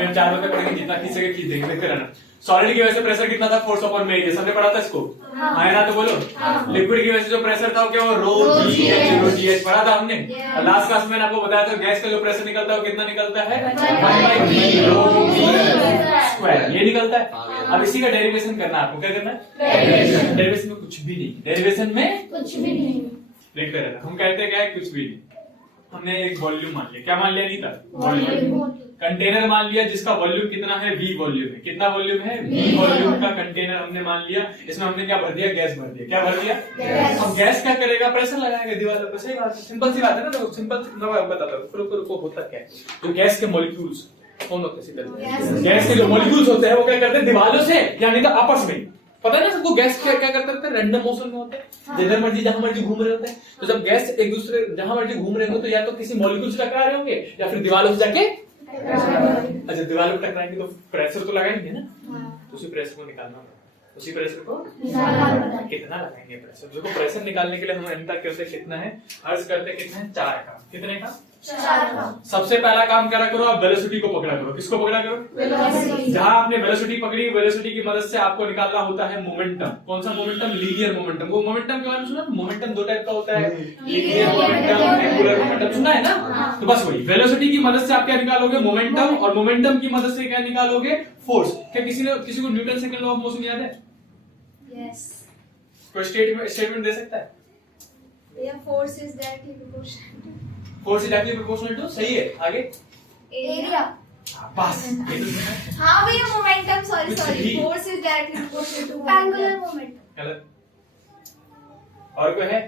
अभी हम 4 बातें पढ़ेंगे, जितना खींच सके खींच देंगे, देखते रहना। सॉलिड की वजह से प्रेशर कितना था, फोर्स अपॉन में एरिया, सबने पढ़ा था इसको? हाँ है ना, तो बोलो। लिक्विड की वजह से जो प्रेशर था वो क्या, रो जी एच पढ़ा था हमने। और लास्ट क्लास में आपको बताया था गैस का जो प्रेशर निकलता है वो कितना निकलता है, 1/v रो जी स्क्वायर, ये निकलता है। अब इसी का डेरिवेशन करना है आपको, क्या करना है? डेरिवेशन में कुछ भी नहीं, डेरिवेशन में कुछ भी नहीं। देखते रहना। हम कहते हैं क्या है, कुछ भी नहीं। हमने एक वॉल्यूम मान लिया, क्या मान लिया नीता? वॉल्यूम। कंटेनर मान लिया जिसका वॉल्यूम कितना है, v वॉल्यूम है। कितना वॉल्यूम है? v वॉल्यूम का कंटेनर हमने मान लिया। इसमें हमने क्या भर दिया, गैस भर दिया। क्या भर दिया? गैस। अब गैस क्या करेगा, प्रेशर लगाएगा दीवार पर। सही बात है, सिंपल सी बात है ना। तो सिंपल मैं बताता हूं, रुको होता क्या है। जो गैस के मॉलिक्यूल्स कौन होते हैं, सीधे गैस के जो मॉलिक्यूल्स होते हैं वो क्या करते हैं, दीवारों से यानी तो आपस में, पता है ना सबको, गैस क्या क्या करते हैं, रैंडम मोशन में होते हैं, जिधर मर्जी जहां मर्जी घूम रहे होते हैं। तो जब गैस एक दूसरे जहां मर्जी घूम रहे होंगे तो या तो किसी मॉलिक्यूल से टकरा रहे होंगे या फिर दीवारों से जाके, अच्छा दीवारों पे टकराएंगे तो प्रेशर तो लगाएंगे ना, तो उसी प्रेशर को निकालना होगा। उसी प्रेशर को कितना लगाएंगे प्रेशर, देखो प्रेशर निकालने के लिए हम इनका करते कितना है, अर्ज करते कितना है, 4 काम। कितने काम? 4 काम। सबसे पहला काम क्या करो, आप वेलोसिटी को पकड़ा करो। किसको पकड़ा करो? वेलोसिटी। जहां आपने वेलोसिटी पकड़ी, वेलोसिटी की मदद से आपको निकालना होता है मोमेंटम। कौन सा मोमेंटम? Linear momentum. वो मोमेंटम के बारे में सुना? मोमेंटम 2 टाइप का होता है, लीनियर मोमेंटम, एंगुलर मोमेंटम, सुना है ना? तो बस वही, वेलोसिटी की मदद से आप क्या निकालोगे, मोमेंटम, और मोमेंटम की मदद से क्या निकालोगे, फोर्स। क्या किसी को Newton second law of motion याद है? यस। कोई स्टेटमेंट दे सकता है? Force is directly proportional. Force is directly proportional to, सही है। आगे एरिया। बस हाँ भैया, momentum, sorry force is directly proportional to angular momentum. गलत। और कोई है?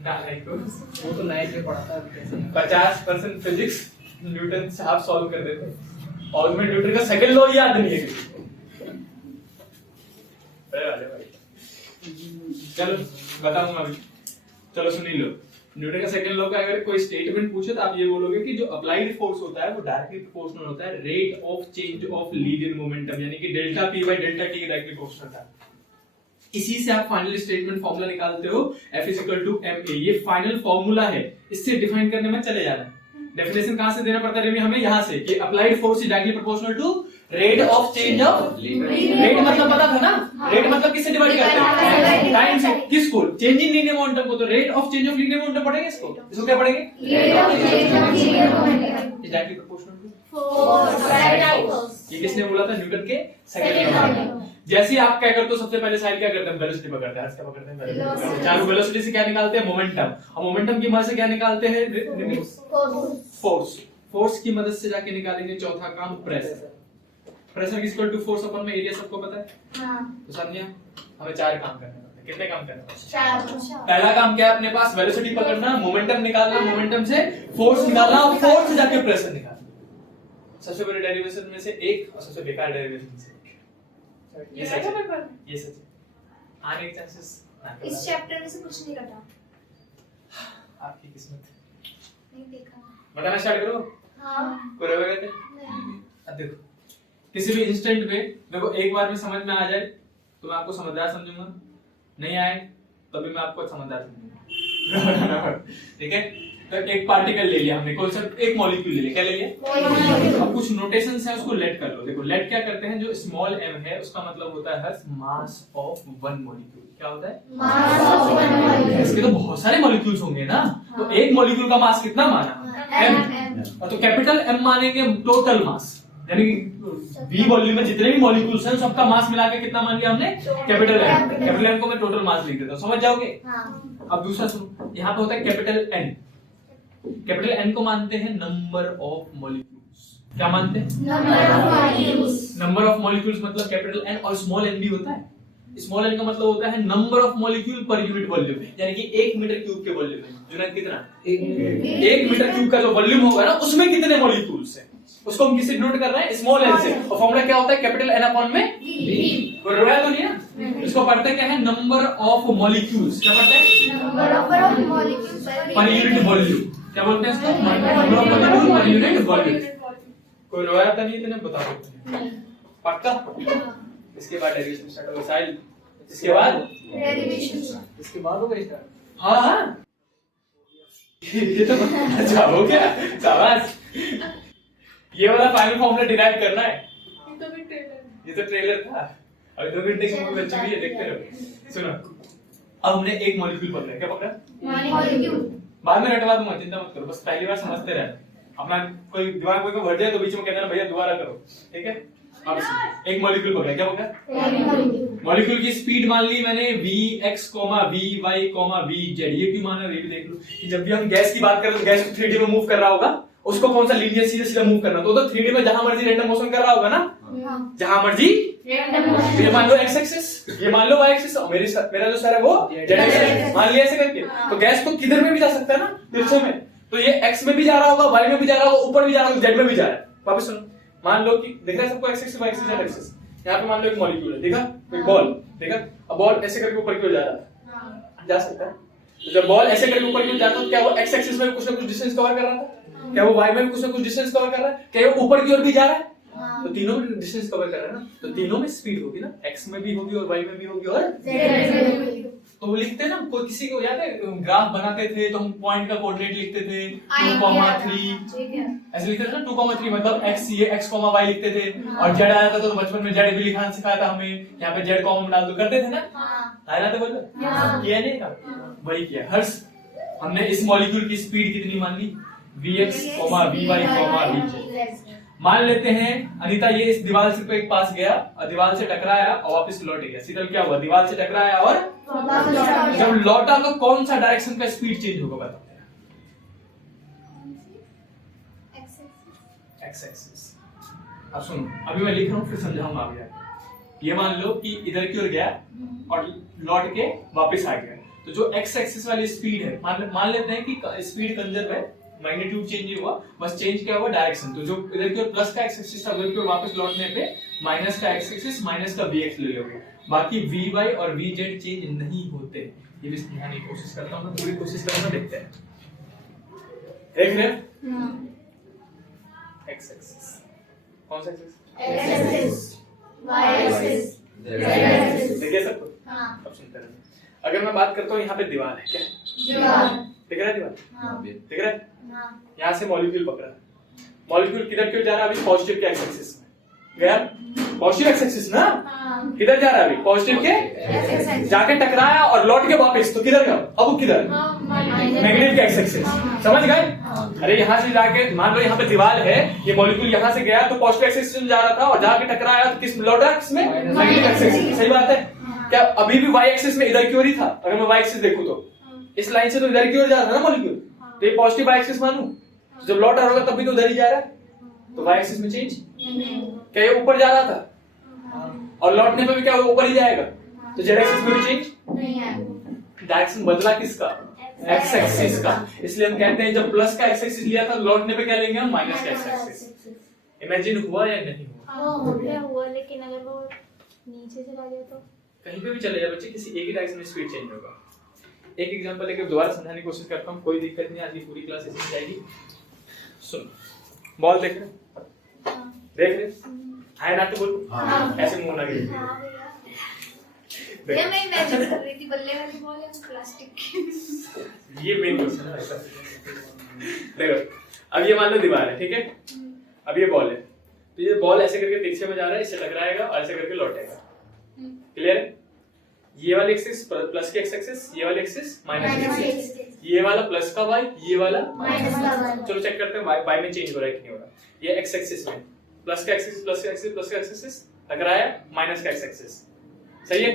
वो तो 9th में पढ़ा था। 50% फिजिक्स न्यूटन से आप सॉल्व कर देते, और में न्यूटन का सेकंड लॉ याद नहीं है किसी को। अरे भाई चलो बताऊंगा अभी, चलो सुन ही लो। न्यूटन का सेकंड लॉ का अगर कोई स्टेटमेंट पूछे तो आप ये बोलोगे कि जो अप्लाइड फोर्स होता है वो डायरेक्टली प्रोपोर्शनल होता है rate of change of linear momentum, यानी कि delta p by delta t directly proportional था। इसी से आप फाइनल स्टेटमेंट फॉर्मूला निकालते हो, F = ma। ये फाइनल फॉर्मूला है, इससे डिफाइन करने में चले जाना। डेफिनेशन कहां से देना पड़ता है हमें, यहां से, कि applied force is directly proportional to rate of change of, rate मतलब पता था ना, रेट मतलब किससे डिवाइड करते हैं, टाइम से। किसको? चेंज इन लीनियर मोमेंटम को। तो rate of change of linear momentum पढ़ेंगे इसको क्या पढ़ेंगे, rate of change of linear momentum is directly proportional to force. ये किसने बोला था? न्यूटन के सेकंड लॉ। जैसे आप क्या करते हो, सबसे पहले साइड क्या करते हैं, वेलोसिटी पकड़ते हैं। क्या पकड़ते हैं? चारों वेलोसिटी से क्या निकालते हैं, मोमेंटम। और मोमेंटम की मदद से क्या निकालते हैं, फोर्स। फोर्स की मदद से जाके निकालेंगे चौथा काम, pressure. Pressure is equal to force upon में एरिया, सबको पता है। हां। तो सानिया हमें 4 काम करने होते हैं। कितने काम करने होते हैं? 4। पहला काम क्या है अपने पास, वेलोसिटी पकड़ना, मोमेंटम निकालना, मोमेंटम से फोर्स निकालना, और फोर्स से जाके प्रेशर निकालना। सबसे बड़े डेरिवेशन में से एक और सबसे बेकार डेरिवेशन से ये सच है, ये सच है। आने के चांसेस इस चैप्टर में से कुछ नहीं कटा। आपकी किस्मत। नहीं देखा। बताना स्टार्ट करो। हां। पूरे हो गए थे? अब देखो, किसी भी इंस्टेंट पे देखो, एक बार में समझ में आ जाए तो मैं आपको समझदार समझूंगा, नहीं आए तभी मैं आपको समझदार समझूंगा। ठीक है? तो एक पार्टिकल ले लिया हमने, कौन सा, एक मॉलिक्यूल ले लिया। क्या ले लिया? अब कुछ नोटेशंस है, उसको लेट कर लो। देखो लेट क्या करते हैं, जो स्मॉल m है उसका मतलब होता है मास ऑफ वन मॉलिक्यूल। क्या होता है? Mass of one molecule. इसके तो बहुत सारे मॉलिक्यूल्स होंगे ना, तो एक मॉलिक्यूल का मास कितना माना, m। और तो कैपिटल M मानेंगे टोटल मास, यानी v वॉल्यूम में जितने भी मॉलिक्यूल्स हैं सबका मास मिला के कितना मान लिया हमने, कैपिटल M। कैपिटल M को मैं टोटल मास लिख देता हूं, समझ जाओगे। अब दूसरा सुनो, यहाँ पे होता है कैपिटल N। कैपिटल N को मानते हैं नंबर ऑफ मॉलिक्यूल्स। क्या मानते हैं? Number of molecules. Number of molecules मतलब कैपिटल N, और स्मॉल n भी होता है। स्मॉल n का मतलब होता है number of molecule per unit volume, यानी कि 1 मीटर क्यूब के वॉल्यूम में जुनैद कितना, 1 मीटर क्यूब का जो वॉल्यूम होगा ना उसमें कितने मॉलिक्यूल्स हैं, उसको हम किससे डिनोट कर रहे हैं, स्मॉल n से। और फॉर्मूला क्या होता है, कैपिटल N अपॉन में v। तो रोया तो नहीं ना, इसको पढ़ते क्या है, नंबर ऑफ मॉलिक्यूल्स। क्या पढ़ते हैं? Number of molecules per unit volume. क्या बोलते हैं इसको, number of molecule per unit volume. कोई रोया था नहीं, इतने बता दो पक्का। इसके बाद डेरिवेशन स्टार्ट होगा साइल, इसके बाद डेरिवेशन, इसके बाद होगा स्टार्ट। हाँ हाँ ये तो अच्छा हो गया, शाबाश। ये वाला फाइनल फॉर्मूला डिराइव करना है। ये तो ट्रेलर था। अभी 2 घंटे की मूवी बची हुई है, देखते रहो। सुनो, अब हमने एक मॉलिक्यूल पकड़ा। क्या पकड़ा? मॉलिक्यूल। बाद में रटवा दूंगा, चिंता मत करो, बस पहली बार समझते रहना। अपना कोई दिमाग में कोई भर जाए तो बीच में कहना भैया दोबारा करो, ठीक है? अब एक मॉलिक्यूल पकड़ा। क्या पकड़ा? मॉलिक्यूल की स्पीड मान ली मैंने vx, vy, vz। ये क्यों माना, ये भी देख लो कि जब भी हम गैस की बात करें तो गैस को 3D में मूव कर रहा होगा, उसको कौन सा लीनियर सीधा सीधा मूव करना, तो 3D में जहां मर्जी रैंडम मोशन कर रहा होगा ना, जहां मर्जी। ये मान लो x एक्सिस, ये मान लो y एक्सिस, और मेरा जो सर है वो z एक्सिस मान लिया ऐसे करके। तो गैस तो किधर में भी जा सकता है ना, तिरछे में। तो ये x में भी जा रहा होगा, y में भी जा रहा होगा, ऊपर भी जा रहा होगा, z में भी जा रहा है। वापस सुनो, मान लो कि दिख रहा है सबको x axis, y axis, z axis. यहाँ पे मान लो एक मॉलिक्यूल है, देखा? एक बॉल, देखा? अब बॉल ऐसे करके ऊपर की ओर जा रहा है, जा सकता है। तो जब बॉल ऐसे करके ऊपर की ओर जाता है तो क्या वो x एक्सिस में कुछ ना कुछ डिस्टेंस कवर कर रहा था? क्या वो y में भी कुछ ना कुछ डिस्टेंस कवर कर रहा है? क्या वो ऊपर की ओर भी जा रहा है? तो तीनों में डिस्टेंस कवर कर रहा है ना, तो तीनों में स्पीड होगी ना, x में भी होगी और y में भी होगी और z में भी होगी। तो वो लिखते हैं ना, कोई किसी को याद है ग्राफ बनाते थे तो हम पॉइंट का कोऑर्डिनेट लिखते थे 2,3 ऐसे लिखते थे ना, 2,3 मतलब x, ये x, y लिखते थे। और z आया था तो बचपन में z भी लिखना सिखाया था हमें, यहाँ पे z कॉमा में डाल दो, करते थे ना? आया ना? तो बोलो किया नहीं था, वही किया। हर्ष, हमने इस मॉलिक्यूल की स्पीड कितनी मान ली? vx, vy, vz। मान लेते हैं अनीता ये इस दीवार से एक पास गया और दीवार से टकराया और वापस लौट गया। शीतल क्या हुआ? दीवार से टकराया और जब लौटा तो कौन सा डायरेक्शन का स्पीड चेंज होगा बताओ? X axis. अब सुनो, अभी मैं लिख रहा हूँ फिर समझाऊंगा आगे। ये मान लो कि इधर की ओर गया और लौट के वापस आ गया, तो जो एक्स एक्सिस वाली स्पीड है, मान लेते हैं कि स्पीड कंजर्व है, मैग्नीट्यूड चेंज नहीं हुआ, बस चेंज क्या हुआ? डायरेक्शन। तो जो इधर की ओर प्लस का एक्स एक्सिस था, उधर की ओर वापस लौटने पे माइनस का एक्स एक्सिस, माइनस का वी एक्स ले लोगे। बाकी वी वाई और वी जेड चेंज नहीं होते। ये भी समझाने की कोशिश करता हूं, मैं पूरी कोशिश करूंगा, देखते हैं। देख रहे हैं? एक्स एक्सिस कौन सा axis? X axis, Y axis, Z axis. देखिए सबको? हां। अब सुनते रहिए। अगर मैं बात करता हूं, यहाँ पे दीवार है, क्या दीवार दिख रहा है? दीवार हां दिख रहा है? यहाँ से मॉलिक्यूल पकड़ा, मॉलिक्यूल किधर क्यों जा रहा है? अभी पॉजिटिव के एक्स एक्सिस में गया, पॉजिटिव एक्स एक्सिस ना, किधर जा रहा है? अभी पॉजिटिव के जाके टकराया और लौट के वापस, तो किधर गया? अब किधर? नेगेटिव के एक्स एक्सिस। समझ गए? अरे यहाँ से जाके मान लो यहाँ पे दीवार है, ये मॉलिक्यूल यहाँ से गया तो पॉजिटिव एक्स एक्सिस में जा रहा था और जाके टकराया तो किस लौटा? किसमें? Negative x axis. सही बात है क्या? अभी भी वाई एक्सिस में इधर की ओर ही था। अगर मैं वाई एक्सिस देखूं तो इस लाइन से तो इधर की ओर जा रहा था ना मॉलिक्यूल, तो ये पॉजिटिव वाई एक्सिस मानूं, तो जब लौट रहा होगा तब भी तो उधर ही जा रहा है, तो वाई एक्सिस में चेंज क्या? ये ऊपर जा रहा था और लौटने पे भी क्या ऊपर ही जाएगा, तो जेड एक्सिस में भी चेंज नहीं है। डायरेक्शन बदला किसका? एक्स एक्सिस का। इसलिए हम कहते हैं जब प्लस का एक्स एक्सिस लिया था, लौटने पे क्या लेंगे हम? माइनस का एक्स एक्सिस। इमेजिन हुआ या नहीं हुआ? हुआ, लेकिन अगर वो नीचे चला गया तो कहीं पे भी चले जाए बच्चे, किसी एक ही डायरेक्शन में स्पीड चेंज होगा। एक एग्जांपल लेकर दोबारा समझाने की कोशिश करता हूं, कोई दिक्कत नहीं, आज की पूरी क्लास ऐसे जाएगी। सुन, बॉल देख रहे? देख रहे? हाय ना तो बोलो, ऐसे मुंह लगे। ये मैं इमेजिन कर रही थी, बल्ले वाली बॉल है प्लास्टिक की। ये मेन क्वेश्चन है ऐसा। देखो, अब ये मान लो दीवार है, ठीक है? अब ये बॉल है, तो ये बॉल ऐसे करके तिरछे में जा रहा है, इससे टकराएगा और ऐसे करके लौटेगा। क्लियर है? ये वाला एक्सिस प्लस के एक्स एक्सिस, ये वाला एक्सिस माइनस के एक्सिस, ये वाला प्लस का वाई, ये वाला माइनस का वाई। चलो चेक करते हैं वाई में चेंज हो रहा है कि नहीं हो रहा। ये एक्स एक्सिस में प्लस का एक्सिस, प्लस का एक्सिस, प्लस का एक्सिस टकराया, माइनस का एक्स एक्सिस। सही है?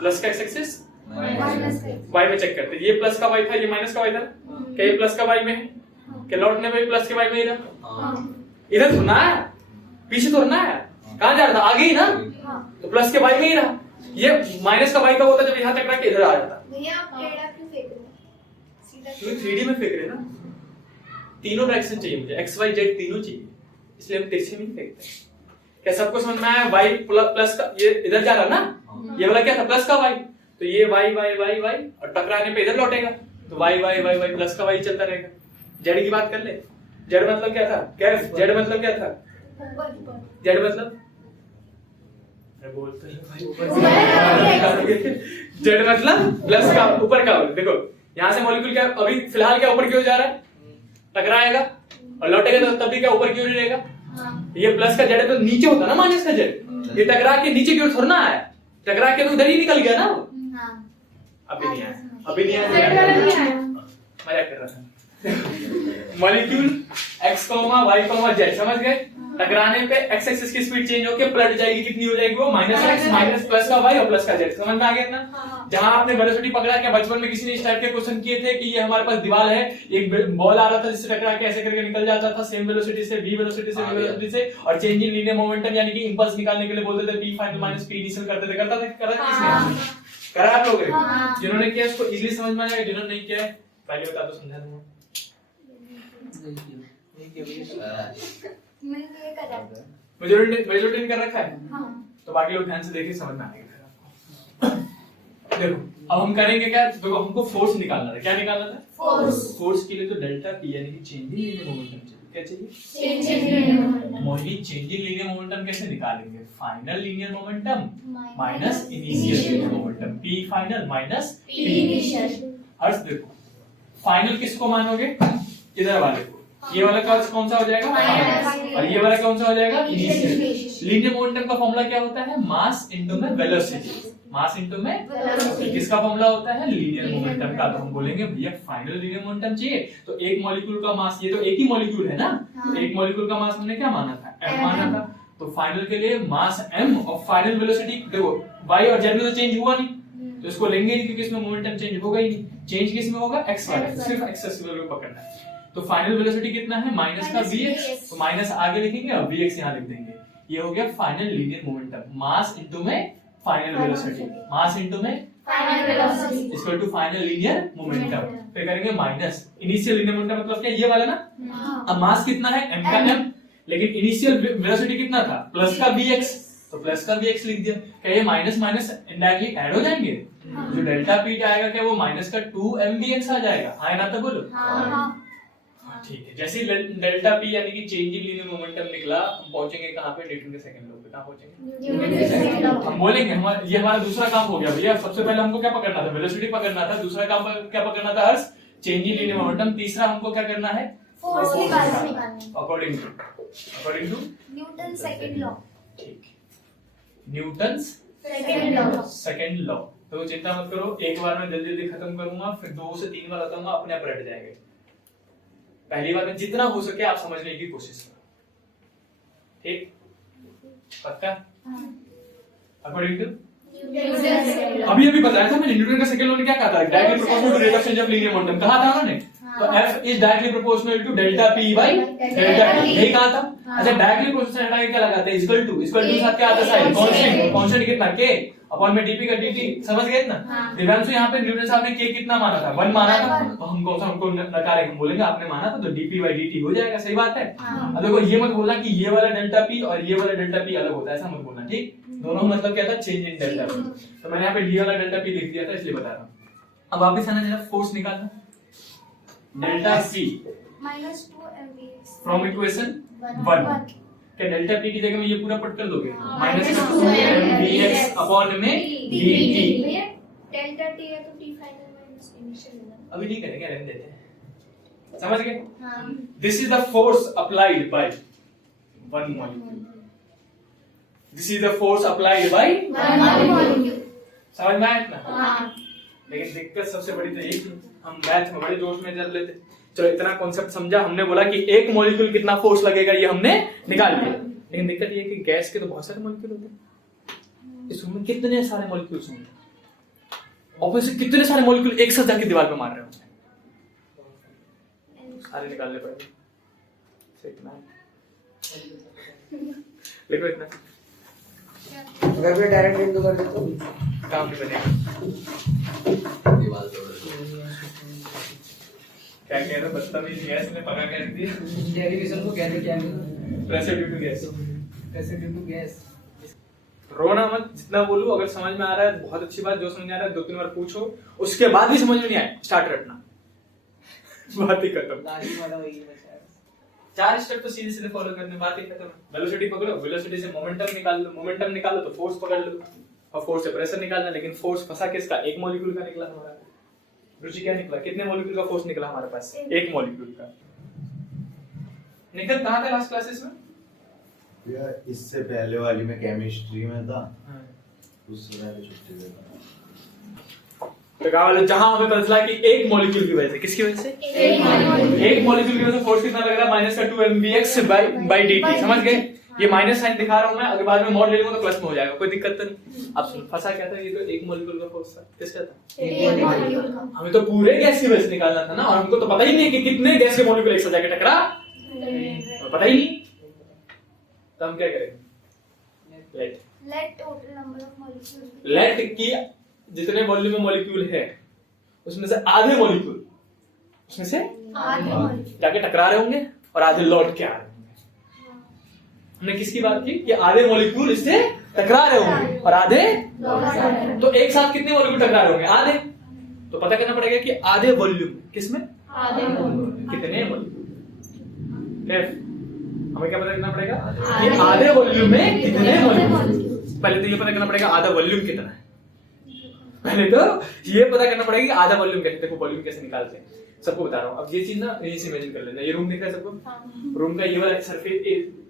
प्लस का एक्स एक्सिस वाई में चेक करते हैं, ये प्लस का वाई था, ये माइनस का वाई था। क्या ये प्लस का वाई में है? क्या लौटने में प्लस के वाई में ही रहा? इधर तो ना है, पीछे तो ना है, कहां जा रहा था? आगे ही ना, तो प्लस के वाई में ही रहा। ये माइनस का वाई कब होता है? जब यहाँ टकरा के इधर आ जाता। भैया आप टेढ़ा क्यों फेंक रहे हो? सीधा क्यों 3D में फेंक रहे हैं ना, तीनों डायरेक्शन चाहिए मुझे, एक्स वाई जेड तीनों चाहिए, इसलिए हम तिरछे में फेंकते हैं। क्या सबको समझ में आया? वाई प्लस का ये इधर जा रहा ना, ये वाला क्या था? प्लस का वाई, तो ये वाई वाई वाई वाई और टकराने पे इधर लौटेगा, तो Y Y Y Y plus का वाई चलता रहेगा। जेड की बात कर ले, जेड मतलब क्या था? क्या जेड मतलब क्या था? जेड मतलब बोलते हैं भाई, जेड मतलब प्लस का ऊपर का। देखो यहाँ से मॉलिक्यूल क्या अभी फिलहाल क्या ऊपर की ओर जा रहा है, टकराएगा और लौटेगा तो तब भी क्या ऊपर की ओर ही रहेगा। ये प्लस का जेड है तो नीचे होता ना माइनस का जेड, ये टकरा के नीचे की ओर थोड़ा ना आया, टकरा के तो उधर ही निकल गया ना वो। अभी नहीं आया, अभी नहीं आया, मजाक कर रहा था। मॉलिक्यूल x, y, z समझ गए, टकराने पे x एक्सिस की स्पीड चेंज होकर पलट जाएगी, कितनी हो जाएगी वो -x माइनस प्लस का y और प्लस का z। समझ में आ गया ना। जहां आपने वेलोसिटी पकड़ा के बचपन में किसी ने इस टाइप के क्वेश्चन किए थे कि ये हमारे पास दीवार है, एक बॉल आ रहा था जिससे टकरा के ऐसे करके निकल जाता था सेम वेलोसिटी से v वेलोसिटी से v वेलोसिटी से, और चेंज इन लीनियर मोमेंटम यानी कि इंपल्स निकालने के लिए बोलते थे p final minus p initial करते थे, करता था किसने करा आप लोगों ने? जिन्होंने किया उसको इजीली समझ में आ जाएगा, जिन्होंने नहीं किया पहले बता दो समझा दूंगा। मेजोरिटी कर रखा है तो बाकी लोग ध्यान से देखिए, समझ में आएगा आपको। देखो अब हम करेंगे क्या, देखो हमको फोर्स निकालना था, क्या निकालना था? फोर्स के लिए तो डेल्टा पी यानी कि चेंज इन लीनियर मोमेंटम चाहिए। क्या चाहिए? मोहिनी चेंज इन लीनियर मोमेंटम कैसे निकालेंगे? Final linear momentum minus initial linear momentum, P final minus P initial. अर्थ देखो फाइनल किसको मानोगे? इधर वाले को। ये वाला का कौन सा हो जाएगा? फाइनल। और ये वाला कौन सा हो जाएगा? इनिशियल। लीनियर मोमेंटम का फॉर्मूला क्या होता है? मास इनटू में वेलोसिटी। मास इनटू में वेलोसिटी किसका फॉर्मूला होता है? लीनियर मोमेंटम का। तो हम बोलेंगे भैया फाइनल लीनियर मोमेंटम चाहिए तो एक मॉलिक्यूल का मास, ये तो एक ही मॉलिक्यूल है ना, तो एक मॉलिक्यूल का मास हमने क्या माना था? m माना था। तो फाइनल के लिए मास m और फाइनल वेलोसिटी देखो y और z में तो चेंज हुआ नहीं तो इसको लेंगे नहीं क्योंकि इसमें मोमेंटम चेंज होगा ही नहीं। चेंज किस में होगा? x वाले, सिर्फ x एक्सिस को पकड़ना है। तो फाइनल वेलोसिटी कितना है? माइनस का vx, तो माइनस आगे लिखेंगे और vx यहां लिख देंगे। ये हो गया final linear momentum. Mass into में फाइनल वेलोसिटी, मास इनटू में final velocity equal to final linear momentum. फिर करेंगे माइनस इनिशियल लीनियर मोमेंटम मतलब क्या? ये वाला ना। अब मास कितना है? m का m, लेकिन इनिशियल वेलोसिटी कितना था? प्लस का vx, तो प्लस का vx लिख दिया। क्या ये माइनस माइनस इनडायरेक्टली ऐड हो जाएंगे? जो डेल्टा p आएगा क्या वो माइनस का 2mvx आ जाएगा? हां ना? तो बोलो हां। ठीक है, जैसे ही डेल्टा p यानी कि चेंज इन लीनियर मोमेंटम निकला, हम पहुंचेंगे कहां पे? न्यूटन के सेकंड लॉ पे। कहां पहुंचेंगे? न्यूटन के सेकंड लॉ। हम बोलेंगे ये हमारा दूसरा काम हो गया भैया। सबसे पहले हमको क्या पकड़ना था? वेलोसिटी पकड़ना था। दूसरा काम क्या पकड़ना था? अर्थ चेंज इन लीनियर मोमेंटम। तीसरा हमको क्या करना है? फोर्स निकालना है according to Newton second law. ठीक, न्यूटन्स सेकंड लॉ। तो चिंता मत करो, एक बार में जल्दी जल्दी खत्म करूंगा, फिर 2 से 3 बार बताऊंगा, अपने आप रट जाएगा। पहली बार में जितना हो सके आप समझने की कोशिश करो, ठीक? पक्का? अकॉर्डिंग टू अभी बताया था मैंने, न्यूटन का सेकंड लॉ ने क्या कहा था? Directly proportional to rate of change of linear momentum कहा था उन्होंने। तो F is directly proportional to delta P by delta T, यही कहा था। अच्छा डायरेक्टली प्रोपोर्शनल हटा के क्या लगाते हैं? इक्वल टू साथ क्या आता है? Sine constant. कांस्टेंट कितना? K अपॉन में dp का dt। समझ गए ना? दिव्यांशु यहाँ पे न्यूटन साहब ने K कितना माना था? 1 माना था। तो हमको नकारे हम बोलेंगे आपने माना था तो dp बाय dt हो जाएगा। सही बात है। अब देखो ये मत बोलना कि ये वाला डेल्टा P और ये वाला डेल्टा P अलग होता है, ऐसा मत बोलना, ठीक? दोनों मतलब क्या था? Change in delta P। तो मैंने यहाँ पे d वाला डेल्टा P लिख दिया था इसलिए बता रहा हूँ। अब वापस आना जरा, फोर्स निकालना। Delta P -2mvx from equation 1। क्या डेल्टा P की जगह में ये पूरा पट कर दोगे? -2mvx अपॉन में dt। डेल्टा t है तो t फाइनल माइनस इनिशियल होगा। अभी नहीं करेंगे, रहने देते हैं। समझ गए? हां। This is the force applied by one molecule. This is the force applied by one molecule. समझ में आया ना? हां। लेकिन दिक्कत सबसे बड़ी तो यही थी, हम मैथ में बड़े जोश में चल रहे थे। चलो इतना कॉन्सेप्ट समझा, हमने बोला कि एक मॉलिक्यूल कितना फोर्स लगेगा ये हमने निकाल लिया। लेकिन दिक्कत ये है कि गैस के तो बहुत सारे मॉलिक्यूल होते हैं, इसमें कितने सारे मॉलिक्यूल्स होंगे और फिर से कितने सारे मॉलिक्यूल एक साथ जाके दीवार पे मार रहे होंगे, सारे निकालने पड़ेंगे। लिखो इतना, अगर मैं डायरेक्ट बिंदु कर देता हूं काम नहीं बनेगा। दीवार तोड़ क्या कह रहे हो? बदतमीज गैस ने पका कर दिया। डेरिवेशन को कहते क्या है? Pressure due to gas. Pressure due to gas. रोना मत, जितना बोलूं अगर समझ में आ रहा है बहुत अच्छी बात, जो समझ में आ रहा है 2-3 बार पूछो, उसके बाद भी समझ में नहीं आए स्टार्ट रटना। बात ही खत्म। लास्ट वाला वही बचा। 4 स्टेप तो सीधे सीधे फॉलो करने, बात ही खत्म। वेलोसिटी पकड़ो, वेलोसिटी से मोमेंटम निकाल लो, मोमेंटम निकालो तो फोर्स पकड़ लो, और फोर्स से प्रेशर निकालना। लेकिन फोर्स फंसा किसका? एक मॉलिक्यूल का निकला हमारा। रुचि क्या निकला? कितने मॉलिक्यूल का फोर्स निकला हमारे पास? एक मॉलिक्यूल का। निखिल कहाँ थे लास्ट क्लासेस में? यार इससे पहले वाली में केमिस्ट्री में था, हाँ। उससे पहले छुट्टी में था। तो क्या वाले जहां हमें पता चला कि एक मॉलिक्यूल की वजह से, किसकी वजह से? एक मॉलिक्यूल की वजह से फोर्स कितना लग रहा है? -2 mvx/dt। समझ गए? ये माइनस साइन दिखा रहा हूं मैं, अगर बाद में मॉड ले लूंगा तो प्लस में हो जाएगा, कोई दिक्कत तो नहीं। अब सुन, फंसा क्या था? ये तो एक मॉलिक्यूल का फोर्स था। किसका था? एक मॉलिक्यूल का। हमें तो पूरे गैस की वजह से निकालना था ना, और हमको तो पता ही नहीं कि कितने गैस के मॉलिक्यूल एक साथ जाके टकरा, पता ही नहीं। तो हम क्या करेंगे? Let total number of molecules, let की जितने वॉल्यूम में मॉलिक्यूल है उसमें से आधे मॉलिक्यूल उसमें से आधे मॉलिक्यूल जाके टकरा रहे होंगे और आधे लौट के आ रहे होंगे। हमने किसकी बात की कि आधे मॉलिक्यूल इससे टकरा रहे होंगे और आधे, तो एक साथ कितने मॉलिक्यूल टकरा रहे होंगे? आधे। तो पता करना पड़ेगा कि आधे वॉल्यूम किसमें, आधे मॉलिक्यूल कितने मॉलिक्यूल। हमें क्या पता करना पड़ेगा कि आधे वॉल्यूम में कितने मॉलिक्यूल। पहले तो ये पता करना पड़ेगा आधा वॉल्यूम कितना है। पहले तो ये पता करना पड़ेगा कि आधा वॉल्यूम कैसे, देखो वॉल्यूम कैसे निकालते हैं, सबको बता रहा हूँ। अब ये चीज ना यहीं से इमेजिन कर लेना। ये रूम दिख रहा है सबको? रूम का ये वाला सरफेस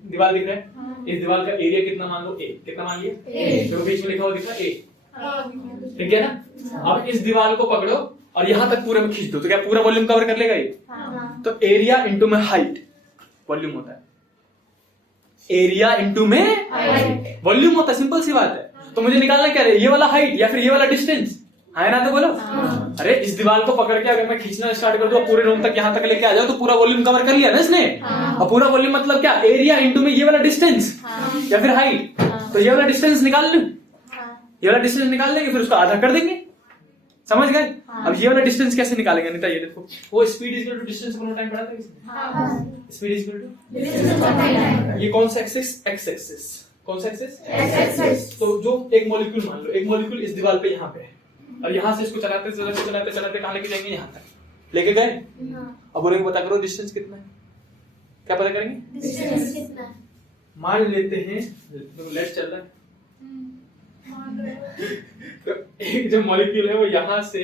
दीवार दिख रहा है? इस दीवार का एरिया कितना मान लो? A। कितना मान लिया? जो बीच में लिखा हुआ दिख रहा है A, ठीक है ना? अब इस दीवार को पकड़ो और यहाँ तक पूरे में खींच दो, तो क्या पूरा वॉल्यूम कवर कर लेगा ये? तो एरिया इंटू में हाइट वॉल्यूम होता है। एरिया इंटू में वॉल्यूम होता है, सिंपल सी बात है। तो मुझे निकालना क्या है? ये वाला हाइट या फिर ये वाला डिस्टेंस है ना? तो बोलो। अरे इस दीवार को पकड़ के अगर मैं खींचना स्टार्ट कर दूं पूरे रूम तक यहाँ तक लेके आ जाओ तो पूरा वॉल्यूम कवर कर लिया ना इसने। और पूरा वॉल्यूम मतलब क्या? एरिया इंटू में ये वाला डिस्टेंस या फिर हाइट। तो ये वाला डिस्टेंस निकाल लूं, ये वाला डिस्टेंस निकाल लेंगे, फिर उसका आधा कर देंगे। समझ गए? अब ये वाला डिस्टेंस कैसे निकालेंगे? नहीं तो ये देखो, वो speed is equal to distance अपना टाइम पढ़ा था किसने? स्पीड इज इक्वल टू, ये कौन सा एक्सिस? X axis. कौन सा एक्सिस? तो जो एक मॉलिक्यूल मान लो, एक मॉलिक्यूल इस दीवार पे यहाँ पे है, और यहाँ से इसको चलाते चलाते चलाते चलाते कहाँ लेके जाएंगे? यहाँ तक लेके गए। अब बोलेंगे पता करो डिस्टेंस कितना है। क्या पता करेंगे? डिस्टेंस कितना है? मान लेते हैं लेट चल रहा है तो एक जो मॉलिक्यूल है वो यहाँ से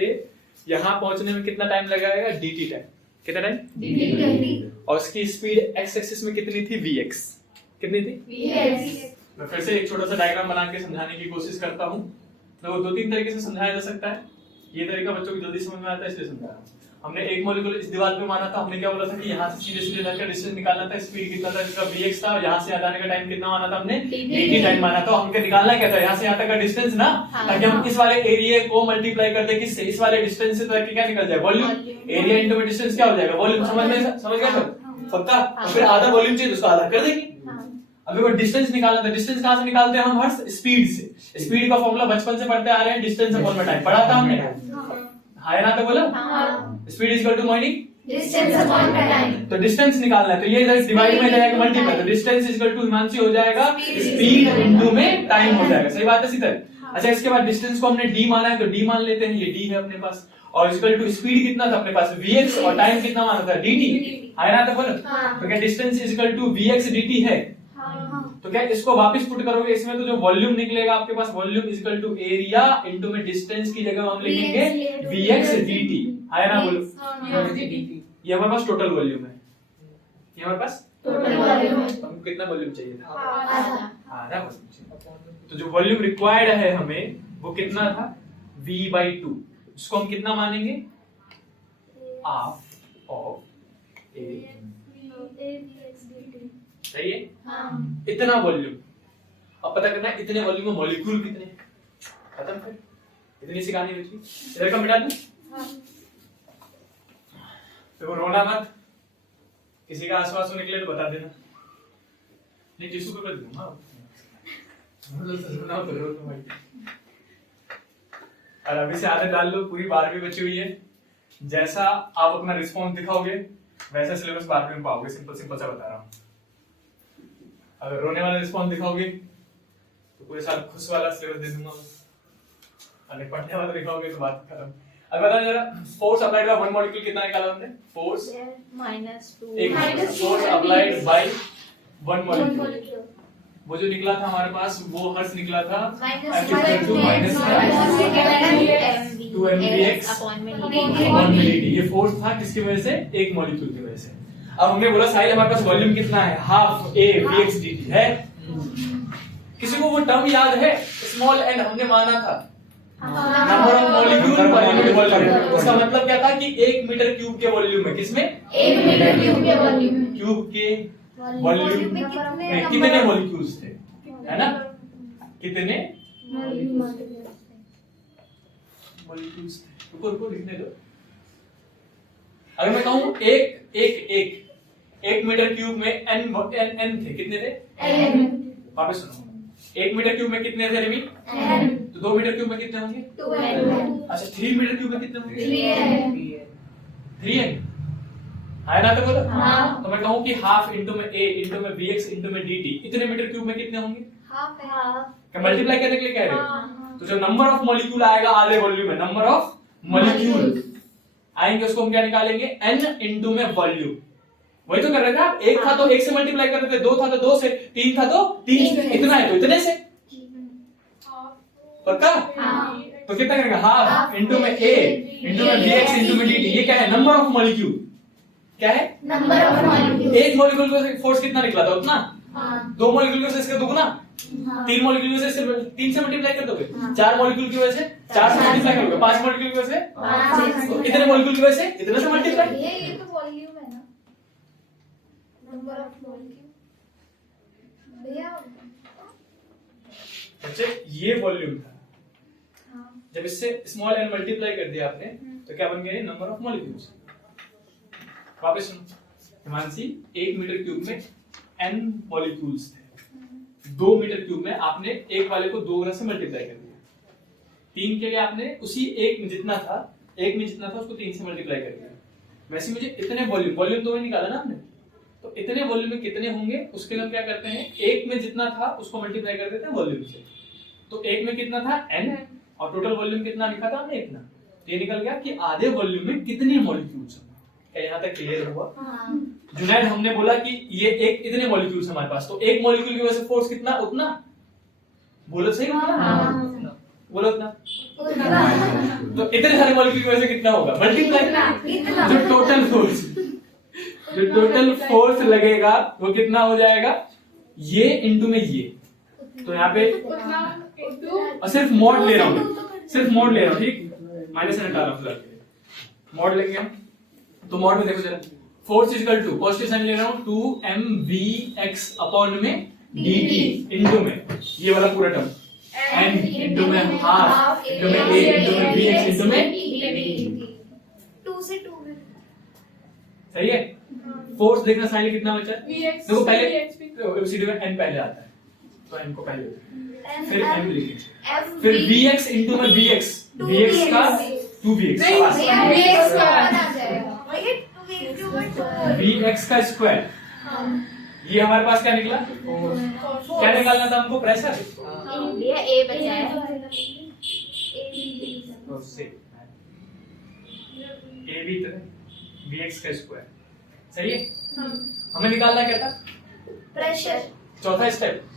यहाँ पहुंचने में कितना टाइम लगाएगा? dt time. कितना टाइम? dt। और उसकी स्पीड x एक्सिस में कितनी थी? vx। कितनी थी? vx। मैं फिर से एक छोटा सा डायग्राम बना के समझाने की कोशिश करता हूँ। तो दो तीन तरीके से समझाया जा सकता है। ये तरीका बच्चों को जल्दी समझ में आता है इसलिए समझा रहा हूँ। हमने एक मॉलिक्यूल इस दीवार पे माना था, हमने क्या बोला था कि यहाँ से सीधे सीधे जाकर डिस्टेंस निकालना था, स्पीड कितना था इसका vx था, और यहाँ से आने का टाइम कितना माना था हमने? dt टाइम माना था। हमको निकालना क्या था? यहाँ से यहाँ तक का डिस्टेंस ना, ताकि हम इस वाले एरिया को मल्टीप्लाई कर दे किससे? इस वाले डिस्टेंस से, ताकि क्या निकल जाए? वॉल्यूम। एरिया इंटू में डिस्टेंस क्या हो जाएगा? वॉल्यूम। समझ गए सब? पक्का? फिर आधा वॉल्यूम चाहिए, उसको आधा कर देंगे। अभी वो डिस्टेंस निकालना था। डिस्टेंस कहाँ से निकालते हैं हम? हर स्पीड से। स्पीड का फॉर्मूला बचपन से पढ़ते आ रहे हैं, डिस्टेंस अपॉन में टाइम पढ़ा था हमने, है ना? तो बोलो speed is equal to morning distance upon time. तो डिस्टेंस निकालना है, तो ये इधर डिवाइड में जाएगा मल्टीप्लाई, तो डिस्टेंस इज इक्वल टू हिमांशी हो जाएगा स्पीड इनटू में टाइम हो जाएगा। सही बात है सीधे? अच्छा, इसके बाद डिस्टेंस को हमने d माना है तो d मान लेते हैं, ये d है अपने पास, और इक्वल टू स्पीड कितना था अपने पास? vx, और टाइम कितना माना था? dt, है ना? तो बोलो तो क्या distance is equal to vx dt है? तो क्या इसको वापस पुट करोगे इसमें तो जो वॉल्यूम निकलेगा आपके पास, volume is equal to area into में डिस्टेंस की जगह हम लिखेंगे vx dt, है ना? बोलो ये हमारे पास टोटल वॉल्यूम है। ये हमारे पास टोटल वॉल्यूम है। हमको कितना वॉल्यूम चाहिए था? आधा। वॉल्यूम चाहिए। तो जो वॉल्यूम रिक्वायर्ड है हमें वो कितना था? v/2। इसको हम कितना मानेंगे? Half of a। सही है? इतना वॉल्यूम। अब पता करना है इतने वॉल्यूम में मॉलिक्यूल कितने हैं। खत्म। फिर इतनी सी कहानी बची। इधर का मिटा दूं? तो रोना मत, किसी का आसपास निकले तो बता देना, नहीं टिश्यू पेपर दूंगा। और अभी से आदत डाल लो, पूरी 12वीं बची हुई है। जैसा आप अपना रिस्पॉन्स दिखाओगे वैसा सिलेबस 12वीं में पाओगे। सिंपल सिंपल सा बता रहा हूँ। अगर रोने वाला रिस्पॉन्स दिखाओगे तो पूरे साल खुश वाला सिलेबस दे दूंगा, और पढ़ने वाला दिखाओगे तो बात खत्म। अब बताओ जरा, force applied by one molecule कितना निकाला हमने? Force -2 force applied by one molecule, वो जो निकला था हमारे पास वो हर्ष निकला था -10 2 mvx अपॉन में अपॉन में dt। ये फोर्स था किसकी वजह से? एक मॉलिक्यूल की वजह से। अब हमने बोला साहिल हमारे पास वॉल्यूम कितना है? हाफ a vx dt है। किसी को वो टर्म याद है? स्मॉल एन हमने माना था number of molecule per unit volume. उसका मतलब क्या था कि 1 मीटर क्यूब के वॉल्यूम में, किसमें? 1 मीटर क्यूब के वॉल्यूम क्यूब के वॉल्यूम में कितने मॉलिक्यूल्स थे, है ना? कितने मॉलिक्यूल्स थे? रुको लिखने दो। अगर मैं कहूं एक मीटर क्यूब में n थे, कितने थे? वापस सुनो, 1 मीटर क्यूब में कितने थे रिमी? तो 2 मीटर क्यूब में कितने होंगे? 2n। अच्छा 3 मीटर क्यूब में कितने होंगे? 3n। है ना? तो बोलो। तो मैं कहूं कि हाफ इंटू में a इंटू में vx इंटू में dt, इतने मीटर क्यूब में कितने होंगे? हाफ क्या मल्टीप्लाई करने के लिए कह रहे हो? तो जो नंबर ऑफ मॉलिक्यूल आएगा आधे वॉल्यूम में, नंबर ऑफ मॉलिक्यूल आएंगे, उसको हम क्या निकालेंगे? n इंटू में वॉल्यूम। वही तो कर रहे थे आप। एक था तो एक से मल्टीप्लाई कर रहे थे, 2 था तो 2 से, 3 था तो 3 से, इतना है तो इतने से। पक्का? तो कितना करेंगे? हाफ इंटू में a इंटू में vx इंटू में dt। ये क्या है? Number of molecule. क्या है? Number of molecule. एक मॉलिक्यूल का फोर्स कितना निकला था? उतना। 2 मॉलिक्यूल से इसका दुगना, 3 मॉलिक्यूल से इससे 3 से मल्टीप्लाई कर दोगे, 4 मॉलिक्यूल की वजह से 4 से मल्टीप्लाई करोगे, 5 मॉलिक्यूल की वजह से, तो इतने मॉलिक्यूल की वजह से इतने से मल्टीप्लाई। ये तो वॉल्यूम है ना, नंबर ऑफ मॉलिक्यूल भैया। अच्छा ये वॉल्यूम था। जब इससे स्मॉल n मल्टीप्लाई कर दिया आपने तो क्या बन गया? Number of molecules. वापस सुनो, हिमांशी 1 मीटर क्यूब में n मॉलिक्यूल्स थे। 2 मीटर क्यूब में आपने एक वाले को 2 से मल्टीप्लाई कर दिया। 3 के लिए आपने उसी एक में जितना था उसको 3 से मल्टीप्लाई कर दिया। वैसे मुझे इतने वॉल्यूम तो निकाला ना हमने, तो इतने वॉल्यूम में कितने होंगे उसके लिए हम क्या करते हैं? एक में जितना था उसको मल्टीप्लाई कर देते हैं वॉल्यूम से। तो एक में कितना था? n, और टोटल वॉल्यूम कितना लिखा था हमने? इतना। तो ये निकल गया कि आधे वॉल्यूम में कितने मॉलिक्यूल्स हैं। क्या यहाँ तक क्लियर हुआ? जुनैद, हमने बोला कि ये एक इतने मॉलिक्यूल्स हमारे पास, तो एक मॉलिक्यूल की वजह से फोर्स कितना? उतना। बोलो सही उतना? बोलो उतना। तो इतने सारे मॉलिक्यूल की वजह से कितना होगा? मल्टीप्लाई। जो टोटल फोर्स लगेगा वो कितना हो जाएगा? ये इंटू में ये। तो यहाँ पे और सिर्फ मॉड ले रहा हूँ, ठीक? माइनस से हटा रहा हूँ फिलहाल, मॉड लेंगे हम। तो मॉड में देखो जरा, force equal to positive sine ले रहा हूँ 2mvx अपॉन में dt इंटू में ये वाला पूरा टर्म n इंटू में हाफ इंटू में a इंटू में vx इंटू में 2 से 2 में। सही है? फोर्स देखना साइन कितना बचा? देखो पहले एबीसीडी में n पहले आता है, तो n को पहले फिर m लिखेंगे, फिर vx इंटू में vx का 2vx vx का स्क्वायर। ये हमारे पास क्या निकला? क्या निकालना था हमको? प्रेशर। ये a बचा है। a भी vx का स्क्वायर। सही है? हमें निकालना क्या था? प्रेशर। चौथा स्टेप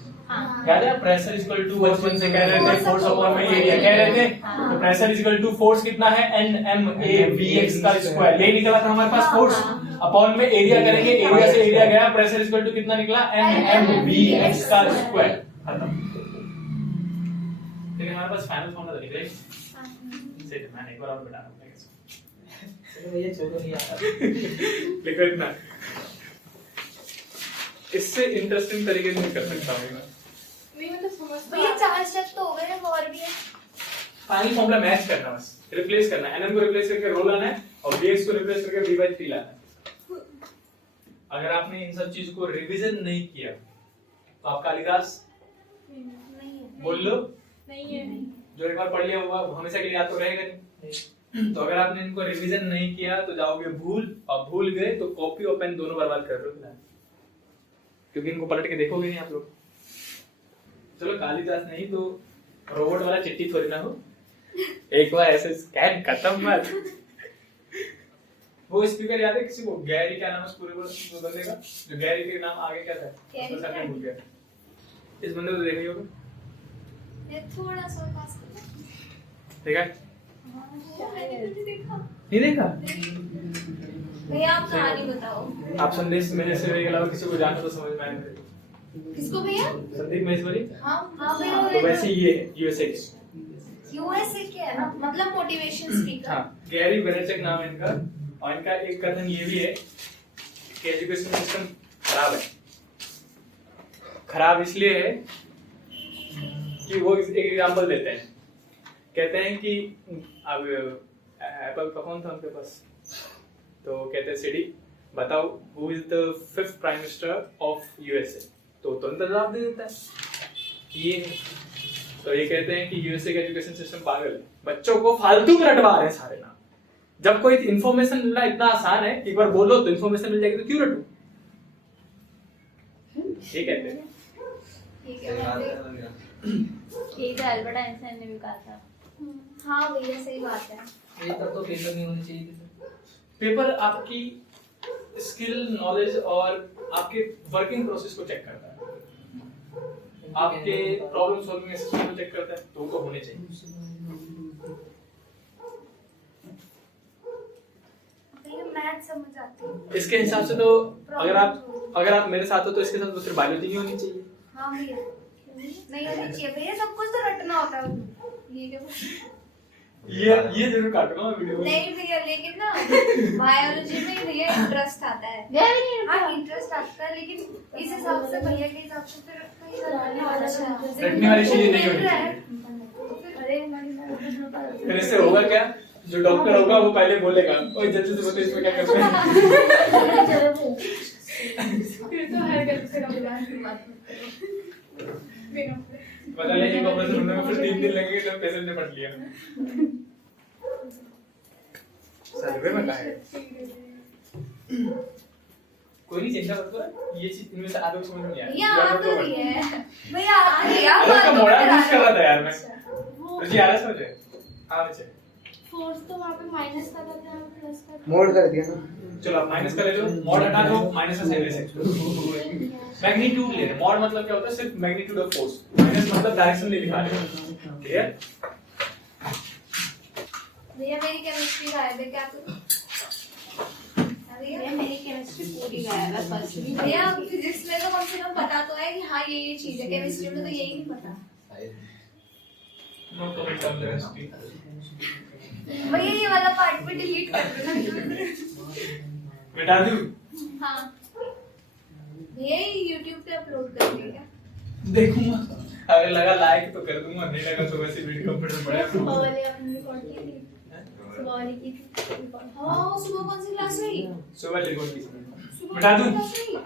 याद है? प्रेशर इक्वल टू बचपन से कह रहे थे फोर्स अपॉन में एरिया कह रहे थे। तो प्रेशर इक्वल टू फोर्स कितना है? nma vx का स्क्वायर। ये निकला था हमारे पास फोर्स, अपॉन में एरिया करेंगे, एरिया से एरिया गया, प्रेशर इक्वल टू कितना निकला? nm vx का स्क्वायर। खत्म। ठीक है, हमारे पास फाइनल फॉर्मूला लिख रहे हैं। सही, मैंने एक बार और बता रहा हूं कैसे। ये छोड़ो नहीं आता। लिखो इतना, इससे इंटरेस्टिंग तरीके से कर सकता हूं मैं। भैया 4 स्टेप तो हो गए हैं, और भी है। फाइनल फॉर्मूला मैच करना, बस रिप्लेस करना है। nm को रिप्लेस करके रो लाना है और vx को रिप्लेस करके v/3 लाना है। अगर आपने इन सब चीज को रिवीजन नहीं किया तो आप कालिदास बोल लो नहीं है। जो एक बार पढ़ लिया हुआ वो हमेशा के लिए याद तो रहेगा नहीं। तो अगर आपने इनको रिवीजन नहीं किया तो जाओगे भूल, और भूल गए तो कॉपी और पेन दोनों बर्बाद कर रहे हो, क्योंकि इनको पलट के देखोगे नहीं आप लोग। चलो कालिदास नहीं तो रोबोट वाला चिट्ठी थोड़ी ना हो, एक बार ऐसे स्कैन खत्म मत। वो स्पीकर याद है किसी को? गैरी, क्या नाम है उस पूरे बंदे का? जो गैरी के नाम आगे क्या था? उसका सरनेम भूल गया। इस बंदे को देखा ही होगा, ये थोड़ा सा पास कर। ठीक है? मैंने कुछ देखा। नहीं देखा? भैया आप कहानी बताओ। आप संदेश महेश्वरी के अलावा किसी को जानते तो समझ में आएगा। किसको भैया? संदीप महेश्वरी। हाँ भैया। तो वैसे ये यूएसए यूएसए के है ना, मतलब मोटिवेशन स्पीकर। हाँ, गैरी वेनरचक नाम है इनका। और इनका एक कथन ये भी है कि एजुकेशन सिस्टम खराब है। खराब इसलिए है कि वो एक एग्जांपल देते हैं। कहते हैं कि अब एप्पल का फोन था उनके पास, तो कहते हैं सिडी बताओ who is the 5th prime minister of USA. तो तुरंत जवाब दे देता है ये है। तो ये कहते हैं कि यूएसए का एजुकेशन सिस्टम पागल है, बच्चों को फालतू में रटवा रहे हैं सारे नाम। जब कोई इन्फॉर्मेशन मिलना इतना आसान है, एक बार बोलो तो इन्फॉर्मेशन मिल जाएगी, तो क्यों रटो? ये कहते हैं। ठीक है भैया। ये तो अल्बर्ट आइंस्टाइन ने भी कहा था। हाँ भैया सही बात है। ये तब तो पेपर नहीं होनी चाहिए थी। पेपर आपकी स्किल, नॉलेज और आपके वर्किंग प्रोसेस को चेक करता है, आपके प्रॉब्लम सॉल्विंग सिस्टम को चेक करता है, तो वो होने चाहिए। भैया मैथ समझ आती है। इसके हिसाब से तो अगर आप मेरे साथ हो तो इसके साथ तो सिर्फ बायोलॉजी ही होनी चाहिए। हाँ भैया नहीं होनी चाहिए भैया, सब कुछ तो रटना होता है। ये क्या? ये जरूर काटूंगा मैं वीडियो में। नहीं भैया, लेकिन ना बायोलॉजी में भैया इंटरेस्ट आता है। हाँ इंटरेस्ट आता है, लेकिन इस हिसाब से भैया के हिसाब से फिर कहीं रटने वाला रटने वाली चीजें नहीं होनी चाहिए। फिर इससे होगा क्या, जो डॉक्टर होगा वो पहले बोलेगा ओए जल्दी से बता इसमें क्या करते हैं। फिर तो हर गलत से कबूलात की बात पता नहीं कि ऑपरेशन होने में फिर 3 दिन लगेंगे, तो पेशेंट ने पढ़ लिया। सर्वे में क्या है? कोई नहीं चिंता मत करो, ये चीज इनमें से आगे समझ में नहीं आएगी। ये आता ही है भैया, आता ही है। उसका मोड़ा यूज कर रहा था यार मैं। तुझे आ रहा समझ में? हाँ बच्चे फोर्स तो वहाँ पे माइनस का था, प्लस का। मोड कर दिया ना। चलो आप माइनस कर ले लो, मॉड हटा दो, माइनस से ले सकते हो। मैग्नीट्यूड ले रहे, मॉड मतलब क्या होता है, सिर्फ मैग्नीट्यूड ऑफ फोर्स, माइनस मतलब डायरेक्शन नहीं दिखा रहे। क्लियर? भैया मेरी केमिस्ट्री गायब है, क्या करूं? भैया मेरी केमिस्ट्री पूरी गायब है फर्स्ट में। भैया फिजिक्स में तो कम से कम पता तो है कि हाँ ये चीज है, केमिस्ट्री में तो यही नहीं पता। No comment on the rest. भैया ये वाला पार्ट भी डिलीट कर दो। मिटा दूं? हाँ भैया ये YouTube पे अपलोड करेंगे क्या? देखूंगा, अगर लगा लाइक तो कर दूंगा, नहीं लगा तो वैसे वीडियो कंप्यूटर सुबह पड़ेगा। वाले आपने रिकॉर्ड की थी। सुबह वाली की थी। हाँ सुबह कौन सी क्लास हुई? सुबह लिखो प्लीज। सुबह मिटा दूं? कौन सी क्लास हुई?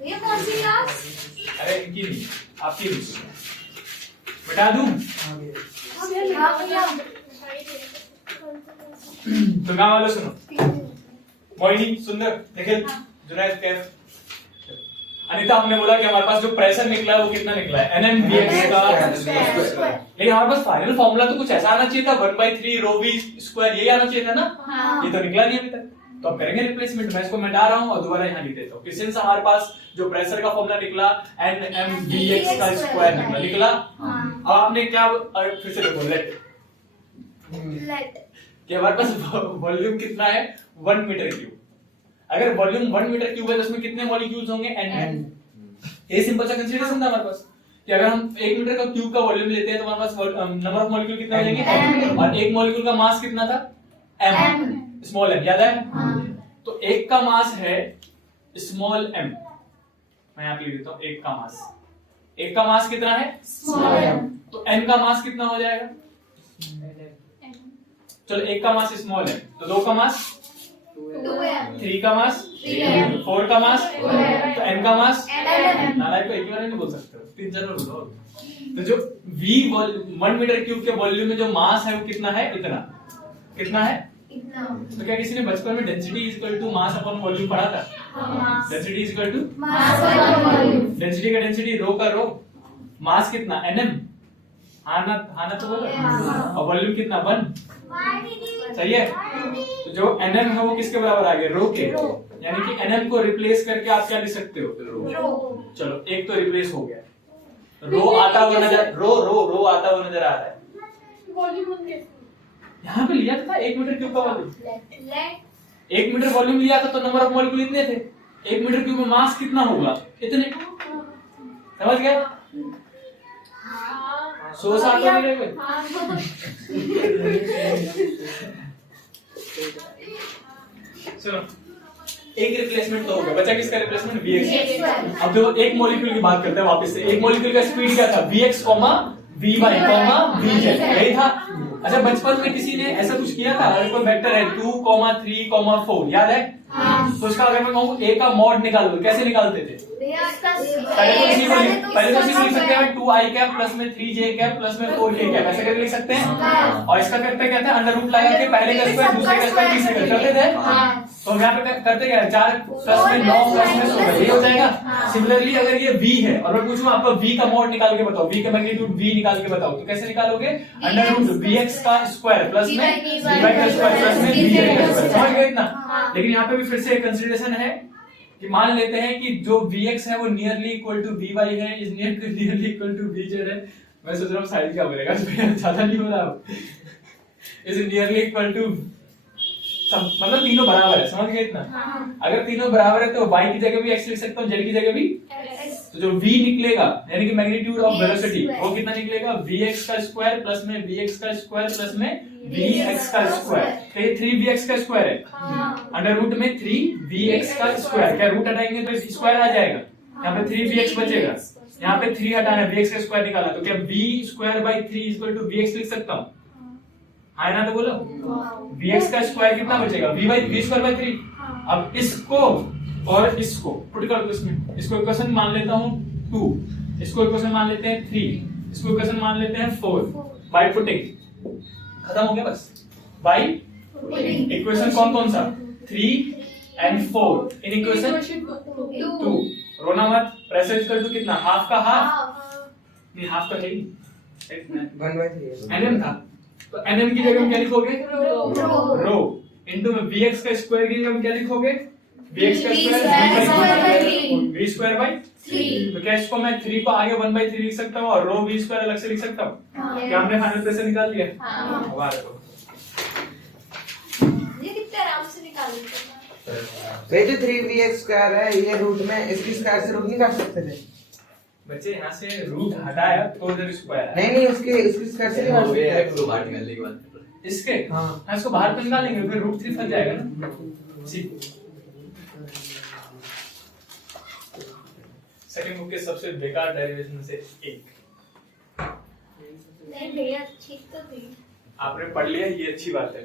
भैया कौन सी क्लास? अरे इनकी नहीं, आपकी नहीं। मिटा दूं? हाँ भैया। तो गाँव वालों सुनो, मोहिनी, सुंदर, निखिल, जुनैद, कैफ, अनीता, हमने बोला कि हमारे पास जो प्रेशर निकला है वो कितना निकला है, NMVX का। लेकिन हमारे पास फाइनल फॉर्मूला तो कुछ ऐसा आना चाहिए था, 1/3 ρv स्क्वायर, यही आना चाहिए था ना। ये तो निकला नहीं अभी तक, तो अब करेंगे रिप्लेसमेंट। मैं इसको मिटा रहा हूँ और दोबारा यहाँ लिख देता हूँ। सिंस हमारे पास जो प्रेशर का फॉर्मूला निकला NMVX का स्क्वायर निकला। अब आपने क्या फिर से देखो, लेट कि हमारे पास वॉल्यूम कितना है, 1 मीटर क्यूब। अगर वॉल्यूम 1 मीटर क्यूब है तो उसमें कितने मॉलिक्यूल्स होंगे, n। ये सिंपल सा कंसीडरेशन था हमारे पास कि अगर हम 1 मीटर का क्यूब का वॉल्यूम लेते हैं तो हमारे पास नंबर ऑफ मॉलिक्यूल कितना हो जाएंगे, और एक मॉलिक्यूल का मास कितना था, m, स्मॉल m, याद है? तो एक का मास है स्मॉल m, मैं यहाँ पे लिख देता हूँ, एक का मास कितना है, स्मॉल m। तो n का मास कितना हो जाएगा, चलो एक का मास स्मॉल है तो 2 का मास 3 का मास 4 का मास, तो n का मास नालायक को एक बार नहीं बोल सकते, 3-4 बार बोलो। तो जो v 1 मीटर क्यूब के वॉल्यूम में जो मास है वो कितना है, इतना। कितना है? तो क्या किसी ने बचपन में density is equal to mass upon volume पढ़ा था? Density is equal to density का डेंसिटी, रो का रो, मास कितना, nm। हाँ ना तो बोलो। और वॉल्यूम कितना, 1। सही है? तो जो nm है वो किसके बराबर आ गया, रो के। यानी कि nm को रिप्लेस करके आप क्या लिख सकते हो, रो। चलो एक तो रिप्लेस हो गया, रो आता हुआ नजर आ रहा है। यहाँ पे लिया था 1 मीटर क्यूब का वॉल्यूम। लेट 1 मीटर वॉल्यूम लिया था तो नंबर ऑफ मॉलिक्यूल इतने थे। 1 मीटर क्यूब में मास कितना होगा? इतने। समझ गया? हाँ 100 साल तो मिलेंगे। सुनो, एक रिप्लेसमेंट तो हो गया, बचा किसका रिप्लेसमेंट? Vx। अब देखो एक मॉलिक्यूल की बात करते हैं वापस से। एक मॉलिक्यूल का स्पीड क्या था? Vx, Vy, Vz, यही था। अच्छा, बचपन में किसी ने ऐसा कुछ किया था? अगर कोई वेक्टर है 2, 3, 4, याद है? तो उसका अगर मैं कहूँ a का मॉड निकालो, कैसे निकालते थे? पहले तो इसी को लिख सकते हैं 2i कैप प्लस में 3j कैप प्लस में 4k कैप, ऐसे करके लिख सकते हैं। और इसका करते क्या था? अंडर रूट लगा के पहले का स्क्वायर, दूसरे का स्क्वायर, तीसरे का करते थे। तो यहाँ पे करते क्या? 4 प्लस में 9 प्लस में 16, ये हो जाएगा। सिमिलरली अगर ये v है और मैं पूछूं आपको v का मॉड निकाल के बताओ, v का मैग्नीट्यूड v निकाल के बताओ, तो कैसे निकालोगे? अंडर रूट vx का स्क्वायर प्लस में vy का स्क्वायर प्लस में vz का स्क्वायर। समझ गए इतना? लेकिन यहाँ पे भी फिर से एक कंसीडरेशन है कि मान लेते हैं कि जो vx है वो नियरली इक्वल टू vy है, is nearly equal to vz है। मैं सोच रहा हूँ साइड क्या बनेगा, ज्यादा नहीं हो रहा, इज नियरली इक्वल टू, मतलब तीनों बराबर है। समझ गए इतना? अगर तीनों बराबर है तो y की जगह भी x लिख सकता हूँ, z की जगह भी। तो जो v निकलेगा यानी कि मैग्नीट्यूड ऑफ वेलोसिटी, वो कितना निकलेगा? vx का स्क्वायर प्लस में vx का स्क्वायर प्लस में vx का स्क्वायर। तो ये 3vx का स्क्वायर है। अंडर रूट में 3vx का स्क्वायर, क्या रूट हटाएंगे तो स्क्वायर आ जाएगा। यहाँ पे 3vx बचेगा, यहाँ पे 3 हटाना है, vx का स्क्वायर निकाला, तो क्या v square by 3 equal to vx लिख सकता हूँ? हाँ ना? तो बोलो vx का स्क्वायर कितना बचेगा? v square by 3। अब इसको और इसको पुट कर दो इसमें। इसको इक्वेशन मान लेता हूँ 2, इसको इक्वेशन मान लेते हैं 3, इसको इक्वेशन मान लेते हैं 4। बाय पुटिंग खत्म हो गया बस। बाय इक्वेशन कौन कौन सा? 3 एंड 4 इन इक्वेशन 2। रोना मत। प्रेशर इक्वल टू कितना? हाफ का हाफ, नहीं हाफ का नहीं, 1/3 nm था। तो nm की जगह में क्या लिखोगे? रो इनटू में vx का स्क्वायर की जगह में क्या लिखोगे? vx का स्क्वायर v स्क्वायर बाय 3। तो क्या इसको मैं 3 को आगे 1/3 लिख सकता हूँ और रो v स्क्वायर अलग से लिख सकता हूँ? क्या हमने फाइनल प्रेशर निकाल लिया? अब आ देखो, ये कितने आराम से निकाल लेते हैं। तो ये जो 3vx स्क्वायर है, ये रूट में इसकी स्क्वायर से रूट नहीं काट सकते थे? बच्चे यहाँ से रूट हटाया तो इधर स्क्वायर है। नहीं उसकी स्क्वायर से नहीं काट सकते। x को बाहर निकालने के बाद इसके हाँ। इसको बाहर तो निकालेंगे, फिर रूट 3 फंस जाएगा ना। सेकंड बुक के सबसे बेकार डेरिवेशन में से एक। नहीं भैया ठीक तो थी। आपने पढ़ लिया, ये अच्छी बात है।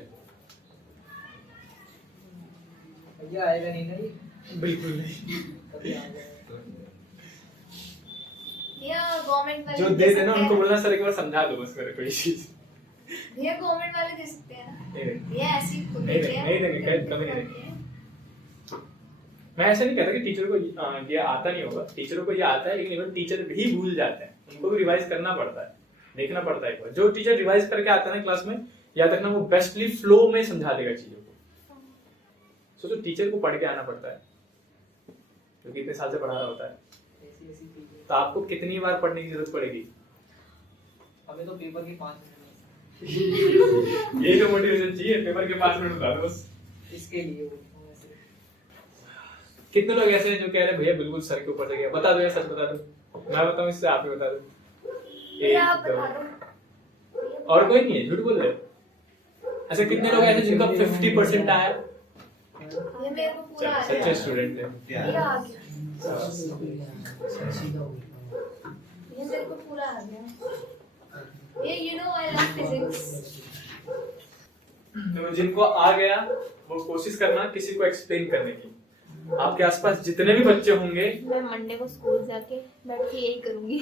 भैया आएगा नहीं ना ये? बिल्कुल नहीं। भैया गवर्नमेंट वाले जो दे देना उनको बोलना सर एक बार समझा दो बस मेरे को ये चीज। भैया गवर्नमेंट वाले दे सकते हैं ना? नहीं देंगे। भैया ऐसी नहीं देंगे, कभी नहीं देंगे। मैं ऐसा नहीं कहता कि टीचर को ये आता नहीं होगा, टीचरों को ये आता है, लेकिन इवन टीचर भी भूल जाते हैं, उनको भी रिवाइज करना पड़ता है, देखना पड़ता है एक बार। जो टीचर रिवाइज करके आता है ना क्लास में, याद रखना वो बेस्टली फ्लो में समझा देगा चीजों को। सोचो टीचर को पढ़ के आना पड़ता है, क्योंकि इतने साल से पढ़ा रहा होता है, ऐसी ऐसी चीजें। तो आपको कितनी बार पढ़ने की जरूरत पड़ेगी? हमें तो पेपर के 5 मिनट ये जो मोटिवेशन चाहिए, पेपर के 5 मिनट बता दो बस। इसके लिए वो ऐसे। कितने लोग ऐसे हैं जो कह रहे हैं भैया बिल्कुल सर के ऊपर से गया? बता दो यार, सच बता दो। मैं बताऊं इससे, आप ही बता दो। भैया आप एक, बता दो। दो। और कोई नहीं है, झूठ बोल रहे। ऐसे कितने लोग ऐसे जिनका 50% आया? ये मेरे को पूरा आ सच्चे गया। स्टूडेंट है। ये आ गया। ये मेरे को पूरा आ गया। ये you know I love physics. तो जिनको आ गया वो कोशिश करना किसी को एक्सप्लेन करने की। आपके आसपास जितने भी बच्चे होंगे, मैं मंडे को स्कूल जाके बैठ के यही करूंगी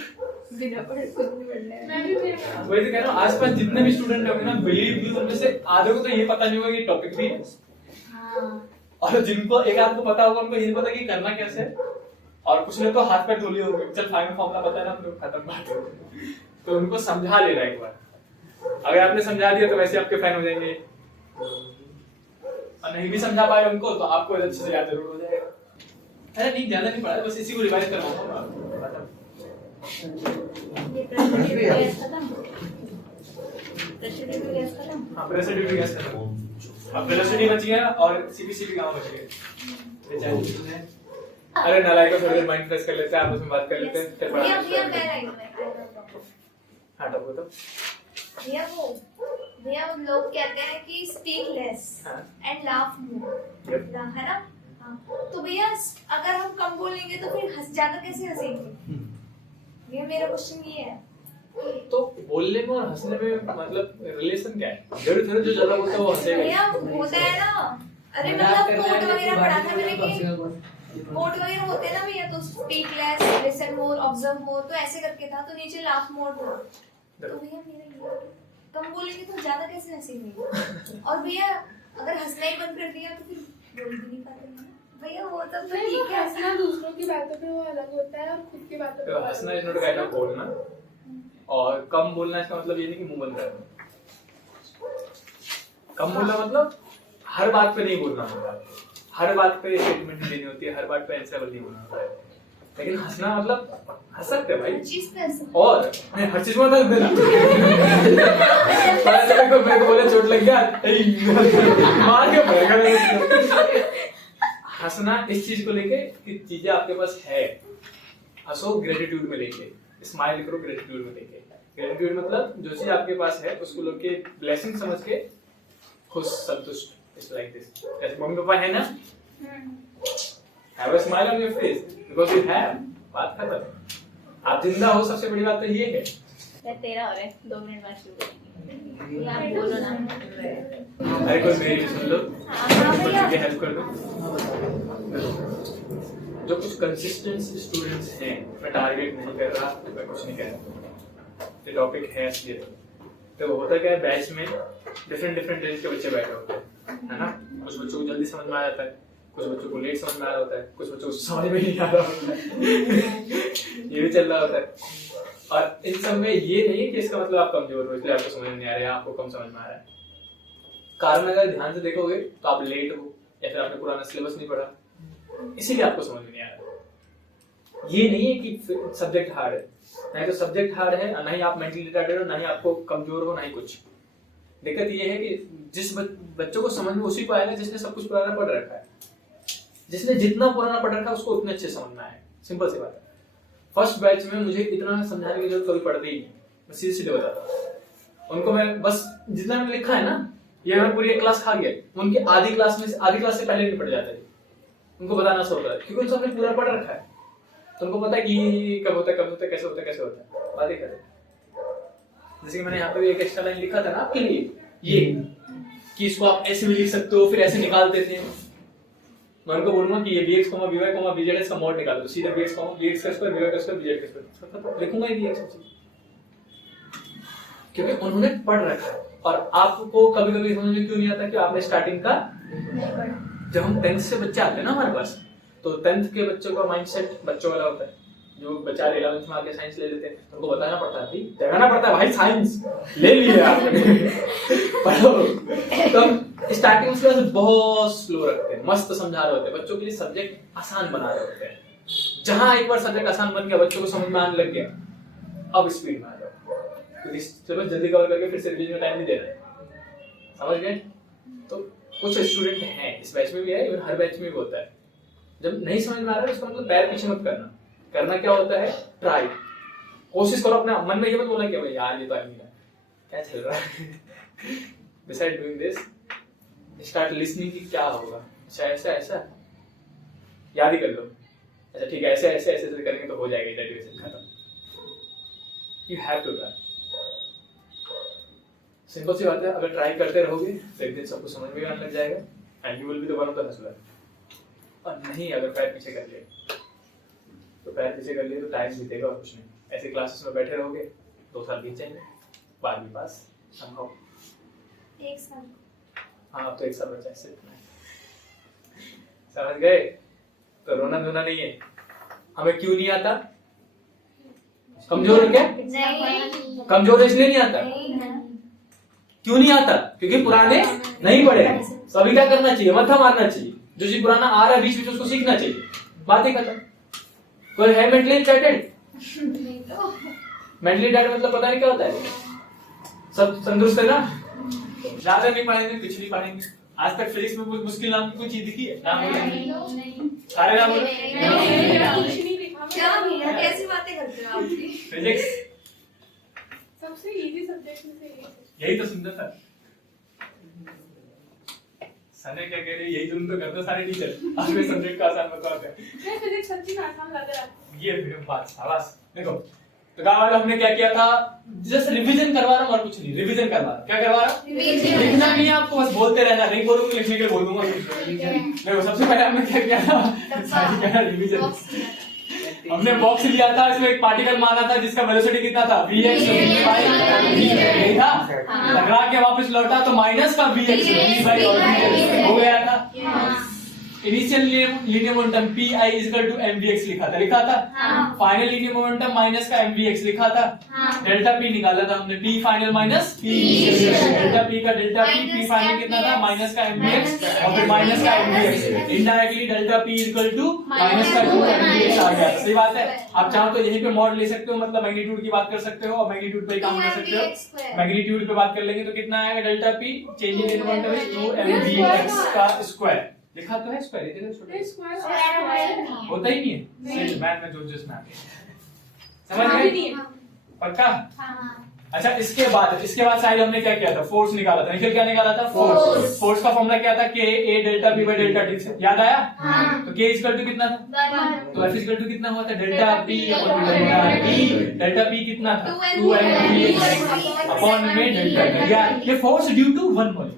बिना पढ़े कुछ नहीं पढ़ने। मैं भी वही तो कह रहा हूँ, आसपास जितने भी स्टूडेंट होंगे ना, बिलीव मी उनमें से आधे को तो ये पता नहीं होगा कि टॉपिक भी है, और जिनको एक आध को पता होगा उनको ये नहीं पता कि करना कैसे है, और कुछ ने तो हाथ पैर धो लिए होंगे, चल फाइनल फॉर्मूला पता है ना, हम खत्म बात है। तो उनको समझा लेना एक बार। अगर आपने समझा दिया तो वैसे आपके फैन हो जाएंगे, और नहीं भी समझा पाए उनको तो आपको अच्छे से याद जरूर हो जाएगा। अरे नहीं, ज्यादा नहीं पढ़ा, बस इसी को रिवाइज करवाऊंगा। ये प्रश्न खत्म। प्रेशर भी गैस खत्म। हाँ प्रेशर भी गैस खत्म। अब वेलोसिटी बच गया और सीपीसी भी कहाँ बच गया। अरे नालायक को थोड़ी देर माइंड फ्रेश कर लेते हैं, आपस में बात कर लेते हैं, फिर पढ़ा भैया लेते मैं हैं। नहीं हाँ टॉप तो भैया वो लोग कहते हैं कि स्पीक लेस हाँ। And laugh more, Yep. है ना? हाँ। तो भैया अगर हम कम बोलेंगे तो फिर ज्यादा कैसे हंसेंगे? ये मेरा क्वेश्चन ये है। तो बोलने में और हंसने में मतलब रिलेशन क्या है? जरूर थोड़ा जो ज्यादा बोलता है वो हंसेगा। भैया होता है ना, अरे मतलब कोट वगैरह पढ़ा था मैंने कि कोट वगैरह होते हैं ना भैया, तो speak less, listen more, observe more, तो ऐसे करके था, तो नीचे लाफ मोर था। तो भैया मेरा ये कम बोलेंगे तो ज्यादा कैसे हंसेंगे? और भैया अगर हंसना ही बंद कर दिया तो फिर बोल भी नहीं पाते ना भैया। वो तब तो ठीक है, हंसना दूसरों की बातों पे वो अलग होता है और खुद की बातों पे तो हंसना is not a kind of बोलना, और कम बोलना इसका मतलब ये नहीं कि मुंह बंद करना। कम बोलना मतलब हर बात पे नहीं बोलना होता है, हर बात पे स्टेटमेंट देनी होती है, हर बात पे आंसर नहीं बोलना होता है। लेकिन हंसना मतलब हंस सकते हैं भाई, हर चीज पे हंसना। और हर चीज में हंस देना। पता चला कोई मेरे को बोले चोट लग गया, मार के भगा। हंसना इस चीज को लेके कि चीजें आपके पास है, हंसो ग्रेटिट्यूड में लेके, स्माइल करो ग्रेटिट्यूड में लेके। ग्रेटिट्यूड मतलब जो चीज आपके पास है उसको लोग के ब्लेसिंग समझ के खुश संतुष्ट। It's like this. जैसे मम्मी पापा है ना, have a smile on your face because you have. बात खत्म। आप जिंदा हो, सबसे बड़ी बात तो ये है। या तेरा हो रहा है 2 मिनट बाद शुरू करेंगे। आप बोलो ना। अरे कोई मेरी सुन लो, मुझे हेल्प कर दो। जो कुछ कंसिस्टेंट स्टूडेंट्स हैं, मैं टारगेट नहीं कर रहा, मैं कुछ नहीं कह रहा, ये टॉपिक है इसलिए। तो होता क्या है, बैच में डिफरेंट रेंज के बच्चे बैठे होते हैं, है ना? कुछ बच्चों को जल्दी समझ में आ जाता है, कुछ बच्चों को लेट समझ में आ रहा होता है, कुछ बच्चों को समझ में नहीं आ रहा होता है। ये भी चल रहा होता है। और इन सब में ये नहीं है कि इसका मतलब आप कमजोर हो इसलिए आपको समझ नहीं आ रहा है, आपको कम समझ में आ रहा है। कारण अगर ध्यान से देखोगे तो आप लेट हो या फिर आपने पुराना सिलेबस नहीं पढ़ा, इसीलिए आपको समझ में नहीं आ रहा। ये नहीं है कि सब्जेक्ट हार्ड है, नहीं तो सब्जेक्ट हार्ड है, ना ही आप मेंटली रिटार्डेड हो, ना ही आपको कमजोर हो, ना ही कुछ। दिक्कत ये है कि जिस बच्चों को समझ में उसी को आएगा जिसने सब कुछ पुराना पढ़ रखा है। जिसने जितना पुराना पढ़ रखा है उसको उतने अच्छे समझ में आए। सिंपल सी बात है। फर्स्ट बैच में मुझे इतना समझाने की जरूरत कभी पड़ती ही नहीं, मैं सीधे सीधे बताता हूँ उनको। मैं बस जितना मैंने लिखा है ना, ये मैं पूरी एक क्लास खा गया, उनकी आधी क्लास से पहले नहीं पढ़ जाता है। उनको बताना सा होता है क्योंकि उन सबने पूरा पढ़ रखा है, तो उनको पता है कि कब होता है, कब होता है, कैसे होता है, कैसे होता है। बातें करें जैसे कि मैंने यहाँ पे भी एक एक्स्ट्रा लाइन लिखा था ना आपके लिए, ये कि इसको आप ऐसे भी लिख सकते हो, फिर ऐसे निकाल देते हैं। मैं उनको बोलूंगा कि ये bx, by, bz का मॉड निकाल दो, सीधा bx, bx का स्क्वायर, by का स्क्वायर, bz का स्क्वायर लिखूंगा ही bx सब चीज, क्योंकि उन्होंने पढ़ रखा है। और आपको कभी कभी समझ में क्यों नहीं आता कि आपने स्टार्टिंग का, जब हम 10th से बच्चे आते हैं ना हमारे पास, तो 10th के बच्चों का माइंडसेट बच्चों वाला होता है। जो बेचारे 11th में आके साइंस ले लेते हैं, उनको बताना पड़ता है, भाई जगाना पड़ता है, भाई साइंस ले लिया आपने पढ़ो। तो स्टार्टिंग से बहुत स्लो रखते हैं, मस्त समझा रहे होते हैं, बच्चों के लिए सब्जेक्ट आसान बना रहे होते हैं। जहां एक बार सब्जेक्ट आसान बन गया, बच्चों को समझ में आने लग गया, अब स्पीड में आ जाओ, क्योंकि सिलेबस जल्दी कवर करके फिर से रिवीजन में टाइम नहीं देना है। समझ गए? तो कुछ स्टूडेंट हैं, इस बैच में भी है, इवन हर बैच में भी होता है। जब नहीं समझ में आ रहा है, उसका मतलब पैर पीछे मत करना। करना क्या होता है, ट्राई, कोशिश करो। अपने मन में ये मत बोलना कि भाई यार ये तो नहीं है, क्या चल रहा है। Beside doing this, start listening कि क्या होगा। अच्छा ऐसा ऐसा याद ही कर लो, अच्छा ठीक है, ऐसे ऐसे ऐसे ऐसे करेंगे तो हो जाएगा, डेरिवेशन खत्म। You have to try. Simple सी बात है, अगर ट्राई करते रहोगे तो एक दिन सब कुछ समझ में आने लग जाएगा, and you will be the one of the Hustler. और नहीं, अगर पैर पीछे कर लिए तो पैर पीछे कर लिए तो टाइम बीतेगा और कुछ नहीं। ऐसे क्लासेस में बैठे रहोगे, 2 साल बीत जाएंगे, 12वीं पास संभव, 1 साल। हाँ अब तो 1 साल बचा है सिर्फ। समझ गए? तो रोना धोना नहीं है। हमें क्यों नहीं आता? कमजोर है क्या? नहीं, कमजोर इसलिए नहीं आता। क्यों नहीं आता? क्योंकि पुराने नहीं पढ़े। तो अभी क्या करना चाहिए? मत्था मारना चाहिए। जो चीज पुराना आ रहा है बीच में उसको सीखना चाहिए। बात ही खत्म। कोई है मेंटली रिटार्टेड? मेंटली रिटार्टेड मतलब पता नहीं क्या होता है? सब तंदुरुस्त है ना? ज्यादा नहीं पढ़ेंगे, कुछ नहीं पढ़ेंगे। आज तक फिजिक्स में कोई मुश्किल नाम की कोई चीज दिखी है? नाम बोले सारे नाम बोले। क्या भैया कैसी बातें करते हो आप? फिजिक्स सबसे इजी सब्जेक्ट में से एक है। यही तो सुंदर था। सने क्या कह रही है, यही जुल्म तो करते सारे टीचर। आज में सब्जेक्ट का आसान बताते हैं। मैं फिजिक्स सच्ची में आसान लग रहा है। ये वीडियो बात शाबाश। देखो तो गाँव वाले हमने क्या किया था, जस्ट रिवीजन करवा रहा हूँ और कुछ नहीं, रिवीजन करवा रहा। क्या करवा रहा? लिखना नहीं है आपको, बस बोलते रहना। नहीं बोलूंगा लिखने के लिए बोल दूंगा। देखो सबसे पहले हमने क्या किया था, रिवीजन। हमने बॉक्स लिया था, इसमें एक पार्टिकल माना था जिसका वेलोसिटी कितना था, vx यही था। टकरा के वापस लौटा तो माइनस का vx हो गया था। Initial linear momentum pi equal to mvx लिखा था। फाइनल लीनियर मोमेंटम माइनस का mvx लिखा था। डेल्टा p निकाला था हमने, p final minus p delta p का डेल्टा p फाइनल कितना था, माइनस का mvx और फिर माइनस का mvx। Indirectly delta p equal to minus का 2 mvx आ गया। सही बात है। आप चाहो तो यहीं पे मॉड ले सकते हो, मतलब मैग्नीट्यूड की बात कर सकते हो और मैग्नीट्यूड पे काम कर सकते हो। मैग्नीट्यूड पे बात कर लेंगे तो कितना आएगा, delta p change in linear momentum is 2 mvx का स्क्वायर। लिखा तो है स्क्वायर, इधर छोटा स्क्वायर होता ही नहीं है। सही मैथ में जो जिसमें आते समझ गए पक्का? अच्छा इसके बाद साइड हमने क्या किया था, फोर्स निकाला था। निकल क्या निकाला था, फोर्स का फॉर्मूला क्या था, k a delta b bye delta t। याद आया? तो k इक्वल टू कितना था, तो f इक्वल टू कितना हुआ था, delta p upon delta t। Delta p कितना था, 2 mvx अपॉन में डेल्टा t। यार ये force due to one molecule,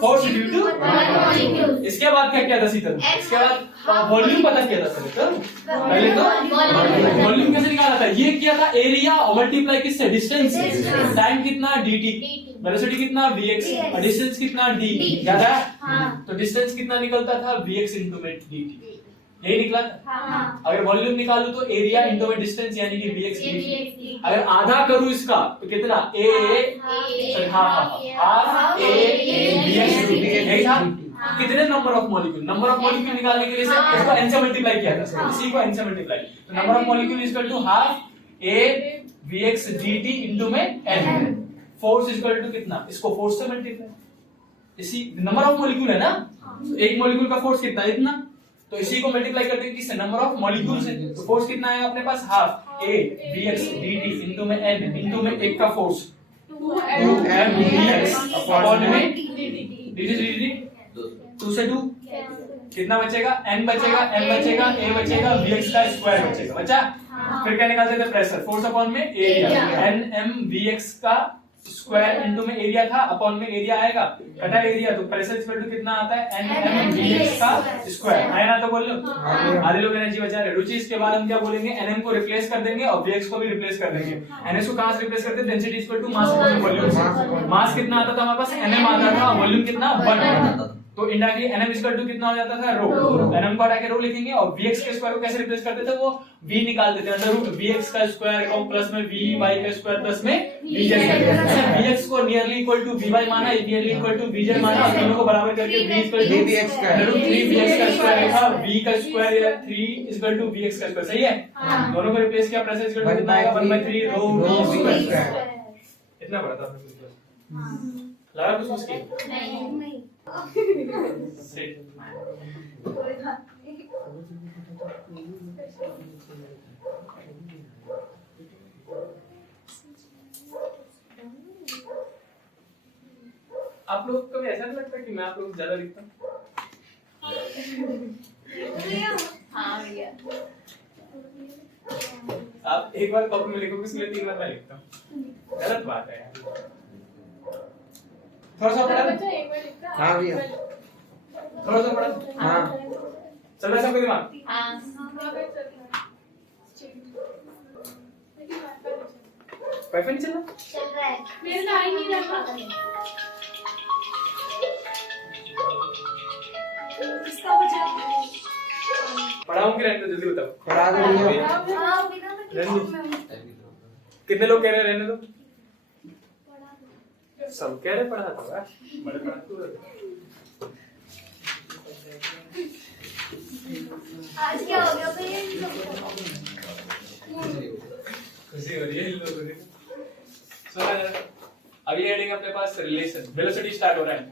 force due to. इसके बाद क्या किया था शीतल, इसके बाद वॉल्यूम पता किया था शीतल। पहले तो वॉल्यूम कैसे निकाला था, ये किया था एरिया और मल्टीप्लाई किससे, डिस्टेंस। टाइम कितना dt, वेलोसिटी कितना vx और डिस्टेंस कितना d। याद है? तो डिस्टेंस कितना निकलता था, vx into में dt। यही निकला था। अगर वॉल्यूम निकालूं तो एरिया इंटू में डिस्टेंस यानी कि vx dt। अगर आधा करूं इसका तो कितना, a हाफ a vx यही था। कितने number of molecule, number of molecule निकालने के लिए इसको n से मल्टीप्लाई किया था, इसी को n से मल्टीप्लाई। तो number of molecule equal to half a vx dt into में n। फोर्स इक्वल टू कितना, इसको फोर्स से मल्टीप्लाई, इसी नंबर ऑफ मॉलिक्यूल है ना, एक मॉलिक्यूल का फोर्स कितना, इतना। तो इसी को मल्टीप्लाई करते हैं किससे, नंबर ऑफ मॉलिक्यूल से। तो फोर्स कितना है अपने पास, half a vx dt into में n इनटू में एक का फोर्स 2 m vx अपॉन में dt 2 से 2 कितना बचेगा, n बचेगा, m बचेगा, a बचेगा, vx का स्क्वायर बचेगा। बचा? फिर क्या निकालते थे, प्रेशर, फोर्स अपॉन में एरिया, n m vx का स्क्वायर इनटू में एरिया था, अपॉन में एरिया आएगा, कटा एरिया तो प्रेशर इक्वल टू कितना आता है, n m vx का स्क्वायर। आया ना? तो बोल लो आधे लोग एनर्जी बचा रहे। रुचि इसके बाद हम क्या बोलेंगे, nm को रिप्लेस कर देंगे और vx को भी रिप्लेस कर देंगे। ns को कहां से रिप्लेस करते हैं, density equal to mass upon volume. Mass कितना आता था हमारे पास, nm आता था, वॉल्यूम कितना 1 तो इंडायरेक्टली nm इक्वल टू कितना हो जाता था, रो। nm को हटा के रो लिखेंगे और vx के स्क्वायर को कैसे रिप्लेस करते थे, वो v निकाल देते हैं, अंडर रूट vx का स्क्वायर को प्लस में vy का स्क्वायर प्लस में vz। vx को नियरली इक्वल टू vy माना, नियरली इक्वल टू vz माना और दोनों को बराबर करके v इक्वल टू vx का अंडर रूट 3vx का स्क्वायर लिखा, v का स्क्वायर या 3 इक्वल टू vx का स्क्वायर। सही है? दोनों को रिप्लेस किया, प्रेशर इक्वल टू कितना आएगा, 1/3 रो v का स्क्वायर। इतना बड़ा था लगा कुछ मुश्किल नहीं आप लोग को ऐसा नहीं लगता कि मैं आप लोग ज्यादा लिखता हूँ? हाँ भैया। आप एक बार कॉपी में लिखोगे इसलिए 3 बार मैं लिखता हूँ, गलत बात है यार। थोड़ा सा पढ़ा, बच्चा एक बार लिखता है। हाँ भैया। थोड़ा सा पढ़ा, हाँ चल रहा है सबके दिमाग? हाँ वाईफाई नहीं चल रहा? चल रहा है, मेरे तो आ ही नहीं रहा। किसका बचा? पढ़ाऊं कि रहने दो, जल्दी बताओ। पढ़ा दो भैया। हाँ बिना मैं रहने दो। में हूँ। कितने लोग कह रहे हैं रहने दो? सब कह रहे पढ़ा दो यार, बड़े पढ़ाकू हो। आज क्या हो गया भैया? खुशी हो रही है इन लोगों को। चलो रिलेशन। वेलोसिटी स्टार्ट हो रहा है,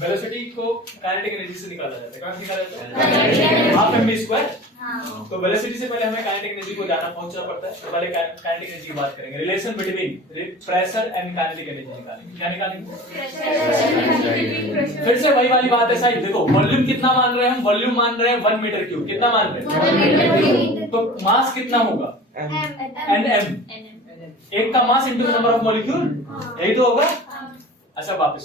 वेलोसिटी को काइनेटिक एनर्जी से निकाला जाता है। कहां से निकाला जाता है? Half mv square. तो वेलोसिटी से पहले हमें काइनेटिक एनर्जी को जाना पहुंचना पड़ता है। तो पहले काइनेटिक एनर्जी की बात करेंगे। Relation between pressure and kinetic energy निकालेंगे। क्या निकालेंगे? फिर से वही वाली बात है साहब, देखो वॉल्यूम कितना मान रहे हैं हम? वॉल्यूम मान रहे हैं 1 मीटर क्यूब। कितना मान रहे हैं? तो मास कितना होगा? nm। एक का mass into number of molecule, यही तो होगा। अच्छा वापस,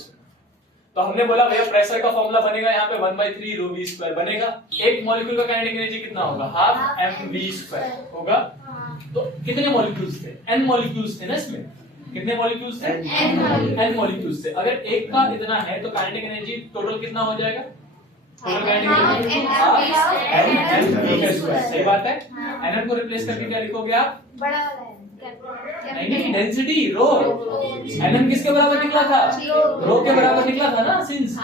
तो हमने बोला भैया प्रेशर का फॉर्मूला बनेगा यहाँ पे 1/3 रो v स्क्वायर बनेगा। एक मॉलिक्यूल का काइनेटिक एनर्जी कितना होगा? हाफ mv स्क्वायर होगा। तो कितने मॉलिक्यूल्स थे? n मॉलिक्यूल्स थे ना इसमें। कितने मॉलिक्यूल्स थे? n मॉलिक्यूल्स थे। अगर एक का इतना है तो काइनेटिक एनर्जी टोटल कितना हो जाएगा? टोटल काइनेटिक एनर्जी सही बात है। nm को रिप्लेस करके क्या लिखोगे आप? बड़ा वाला है नहीं, डेंसिटी रो। nm किसके बराबर निकला था? रो के बराबर निकला था ना सिंस।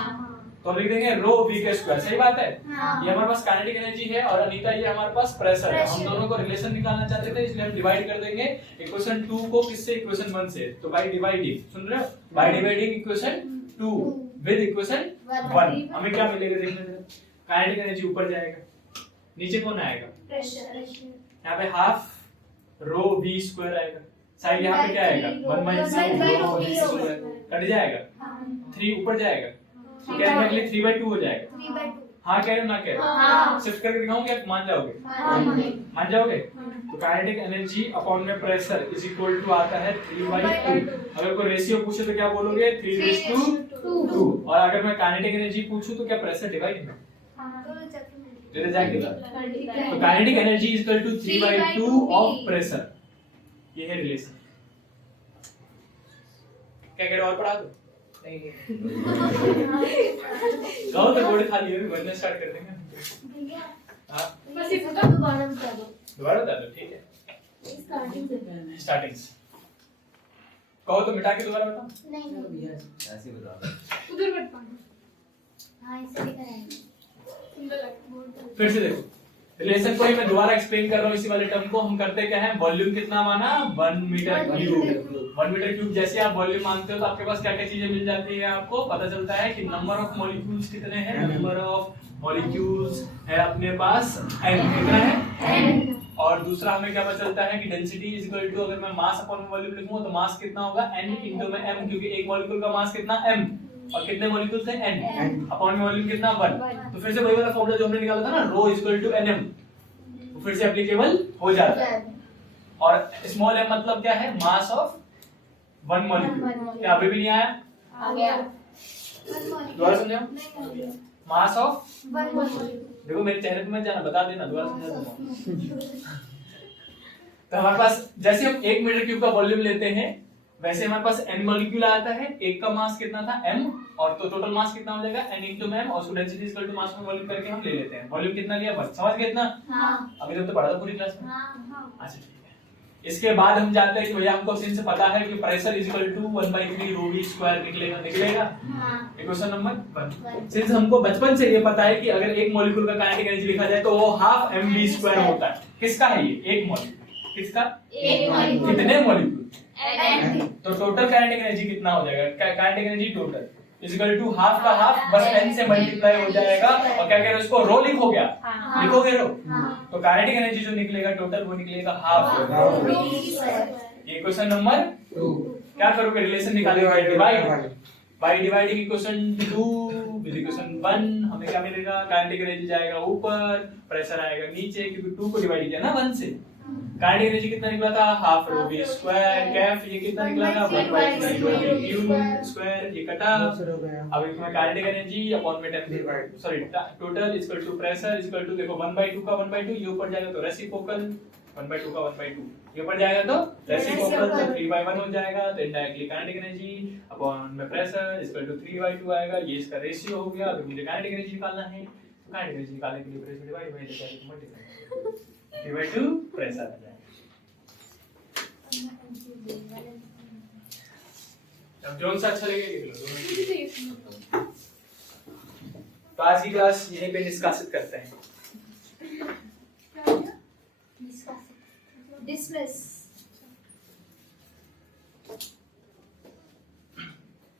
तो लिख देंगे रो v के स्क्वायर। सही बात है। ये हमारे पास काइनेटिक एनर्जी है और अनीता ये हमारे पास प्रेशर है। हम दोनों को रिलेशन निकालना चाहते थे, इसलिए हम डिवाइड कर देंगे इक्वेशन 2 को किससे? इक्वेशन 1 से। तो बाय डिवाइडिंग, सुन रहे हो? By dividing equation 2 with equation 1 हमें क्या मिलेगा? देखने दो। काइनेटिक एनर्जी ऊपर जाएगा, नीचे कौन आएगा? प्रेशर। यहाँ पे हाफ रो v स्क्वायर आएगा। साइड यहाँ पे क्या आएगा? 1/3 रो v स्क्वायर कट जाएगा। 3 ऊपर जाएगा, तो क्या निकले? 3/2 हो जाएगा। 3/2। हाँ कह रहे हो ना कह रहे हो? शिफ्ट करके दिखाऊं क्या? मान जाओगे? मान जाओगे? तो काइनेटिक एनर्जी अपॉन में प्रेशर इज इक्वल टू आता है 3/2। अगर कोई रेशियो पूछे तो क्या बोलोगे? 3:2। और अगर मैं काइनेटिक एनर्जी पूछूं तो क्या प्रेशर डिवाइड में? तो जाके तो kinetic energy is equal to 3/2 of pressure. ये है रिलेशन। क्या कह रहे हो? और पढ़ा दो? नहीं कहो तो बोर्ड खाली है, बनना स्टार्ट कर देंगे। हाँ बस इतना दोबारा बता दो। दोबारा बता दो, ठीक है। स्टार्टिंग से स्टार्टिंग से कहो तो मिटा के दोबारा बताओ। नहीं, ऐसे ही बता। उधर मत पाना। हाँ इससे भी कराएंगे। सुंदर लगता फिर से देखो, रिलेशन को ही मैं दोबारा एक्सप्लेन कर रहा हूँ। इसी वाले टर्म को हम करते क्या है? वॉल्यूम कितना माना? 1 मीटर क्यूब। 1 मीटर क्यूब जैसे आप वॉल्यूम मानते हो तो आपके पास क्या क्या चीजें मिल जाती है? आपको पता चलता है कि नंबर ऑफ मॉलिक्यूल्स कितने हैं। नंबर ऑफ मॉलिक्यूल्स है अपने पास n। कितना है? और दूसरा हमें क्या पता चलता है कि डेंसिटी इज इक्वल टू, अगर मैं मास अपॉन वॉल्यूम लिखूंगा तो मास कितना होगा? n इनटू में m, क्योंकि एक मॉलिक्यूल का मास कितना? m और कितने मॉलिक्यूल्स हैं? n अपॉन में वॉल्यूम कितना? 1। तो फिर से वही वाला फॉर्मूला जो हमने निकाला था ना, रो इज इक्वल टू nm, तो फिर से एप्लीकेबल हो जाता है। और स्मॉल m मतलब क्या है? Mass of 1 molecule. क्या अभी भी नहीं आया? आ गया। दोबारा समझाओ। Mass of, 1 molecule. देखो मेरे चेहरे पे मत जाना, बता देना, दोबारा समझा दूंगा। तो हमारे पास जैसे हम 1 मीटर क्यूब का वॉल्यूम लेते हैं वैसे हमारे पास n मॉलिक्यूल आता है। एक का मास कितना था? m, और तो टोटल मास कितना हो जाएगा? n इनटू m, और उसको density is equal to mass में वॉल्यूम करके हम ले लेते हैं। वॉल्यूम कितना लिया? 1। समझ गए इतना? हाँ अभी तक तो पढ़ा था पूरी क्लास में। हाँ अच्छा ठीक है। इसके बाद हम जानते हैं कि भैया हमको सिंस पता है कि pressure is equal to 1/3 rho v square निकलेगा। हाँ। Equation number 1। सिंस हमको बचपन से ये पता है कि अगर एक मॉलिक्यूल का काइनेटिक एनर्जी लिखा जाए तो वो हाफ mv स्क्वायर होता है। किसका है ये? एक मॉलिक्यूल। किसका? एक मॉलिक्यूल। कितने मॉलिक्यूल? n। तो टोटल काइनेटिक एनर्जी कितना हो जाएगा? Kinetic energy total is equal to half का हाफ, बस n से मल्टीप्लाई हो जाएगा। और क्या कह रहे हो? इसको रो लिखो क्या? हाँ। लिखोगे रो? हाँ। तो काइनेटिक एनर्जी जो निकलेगा टोटल वो निकलेगा हाफ। ये क्वेश्चन नंबर 2। क्या करोगे? रिलेशन निकालेंगे divide. By dividing equation 2 with equation 1 हमें क्या मिलेगा? काइनेटिक एनर्जी जाएगा ऊपर, प्रेशर आएगा नीचे, क्योंकि 2 को डिवाइड किया ना 1 से। काइनेटिक एनर्जी कितना निकला था? Half rho v square. Kaif ये कितना निकला था? 1/3 रो v क्यूब स्क्वायर। ये कटा। अब इसमें काइनेटिक एनर्जी अपॉन में temperature, sorry total is equal to pressure is equal to, देखो 1/2 का 1/2, ये ऊपर जाएगा तो रेसिप्रोकल, 1/2 का 1/2 ये ऊपर जाएगा तो रेसिप्रोकल, तो 3/1 हो जाएगा। तो इनडायरेक्टली काइनेटिक एनर्जी अपॉन में प्रेशर इज इक्वल टू 3/2 आएगा। ये इसका रेशियो हो गया। अभी मुझे काइनेटिक एनर्जी निकालना है, तो काइनेटिक एनर्जी निकालने के लिए pressure divide by multiply 3/2 pressure आ जाएगा। अब जोन सा अच्छा लगेगा कि दोनों। तो आज की क्लास यहीं पे निष्कासित करते हैं। डिसमिस।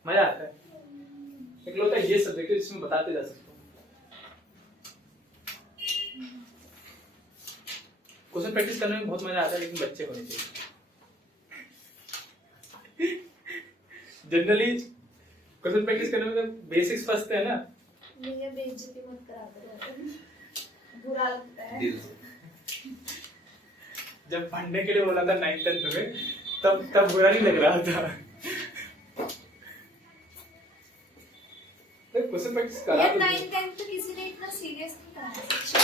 मजा आता है। इकलौता ये सब्जेक्ट है जिसमें बताते जा सकते हो। क्वेश्चन प्रैक्टिस करने में बहुत मजा आता है, लेकिन बच्चे होने चाहिए। जनरली क्वेश्चन प्रैक्टिस करने में तो बेसिक्स फंसते हैं ना। मुझे बेइज्जती मत कराते रहते, बुरा लगता है। दिल से। जब पढ़ने के लिए बोला था 9th 10th में, तब बुरा नहीं लग रहा था। क्वेश्चन प्रैक्टिस करा यार 9th 10th तो किसी ने इतना सीरियस नहीं करा।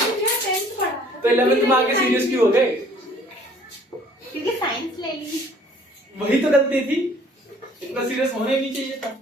मुझे 10th पढ़ा था। तो 11th में आके सीरियस क्यों हो गए? क्योंकि साइंस ले ली। वही तो गलती थी, इतना सीरियस होना ही नहीं चाहिए था।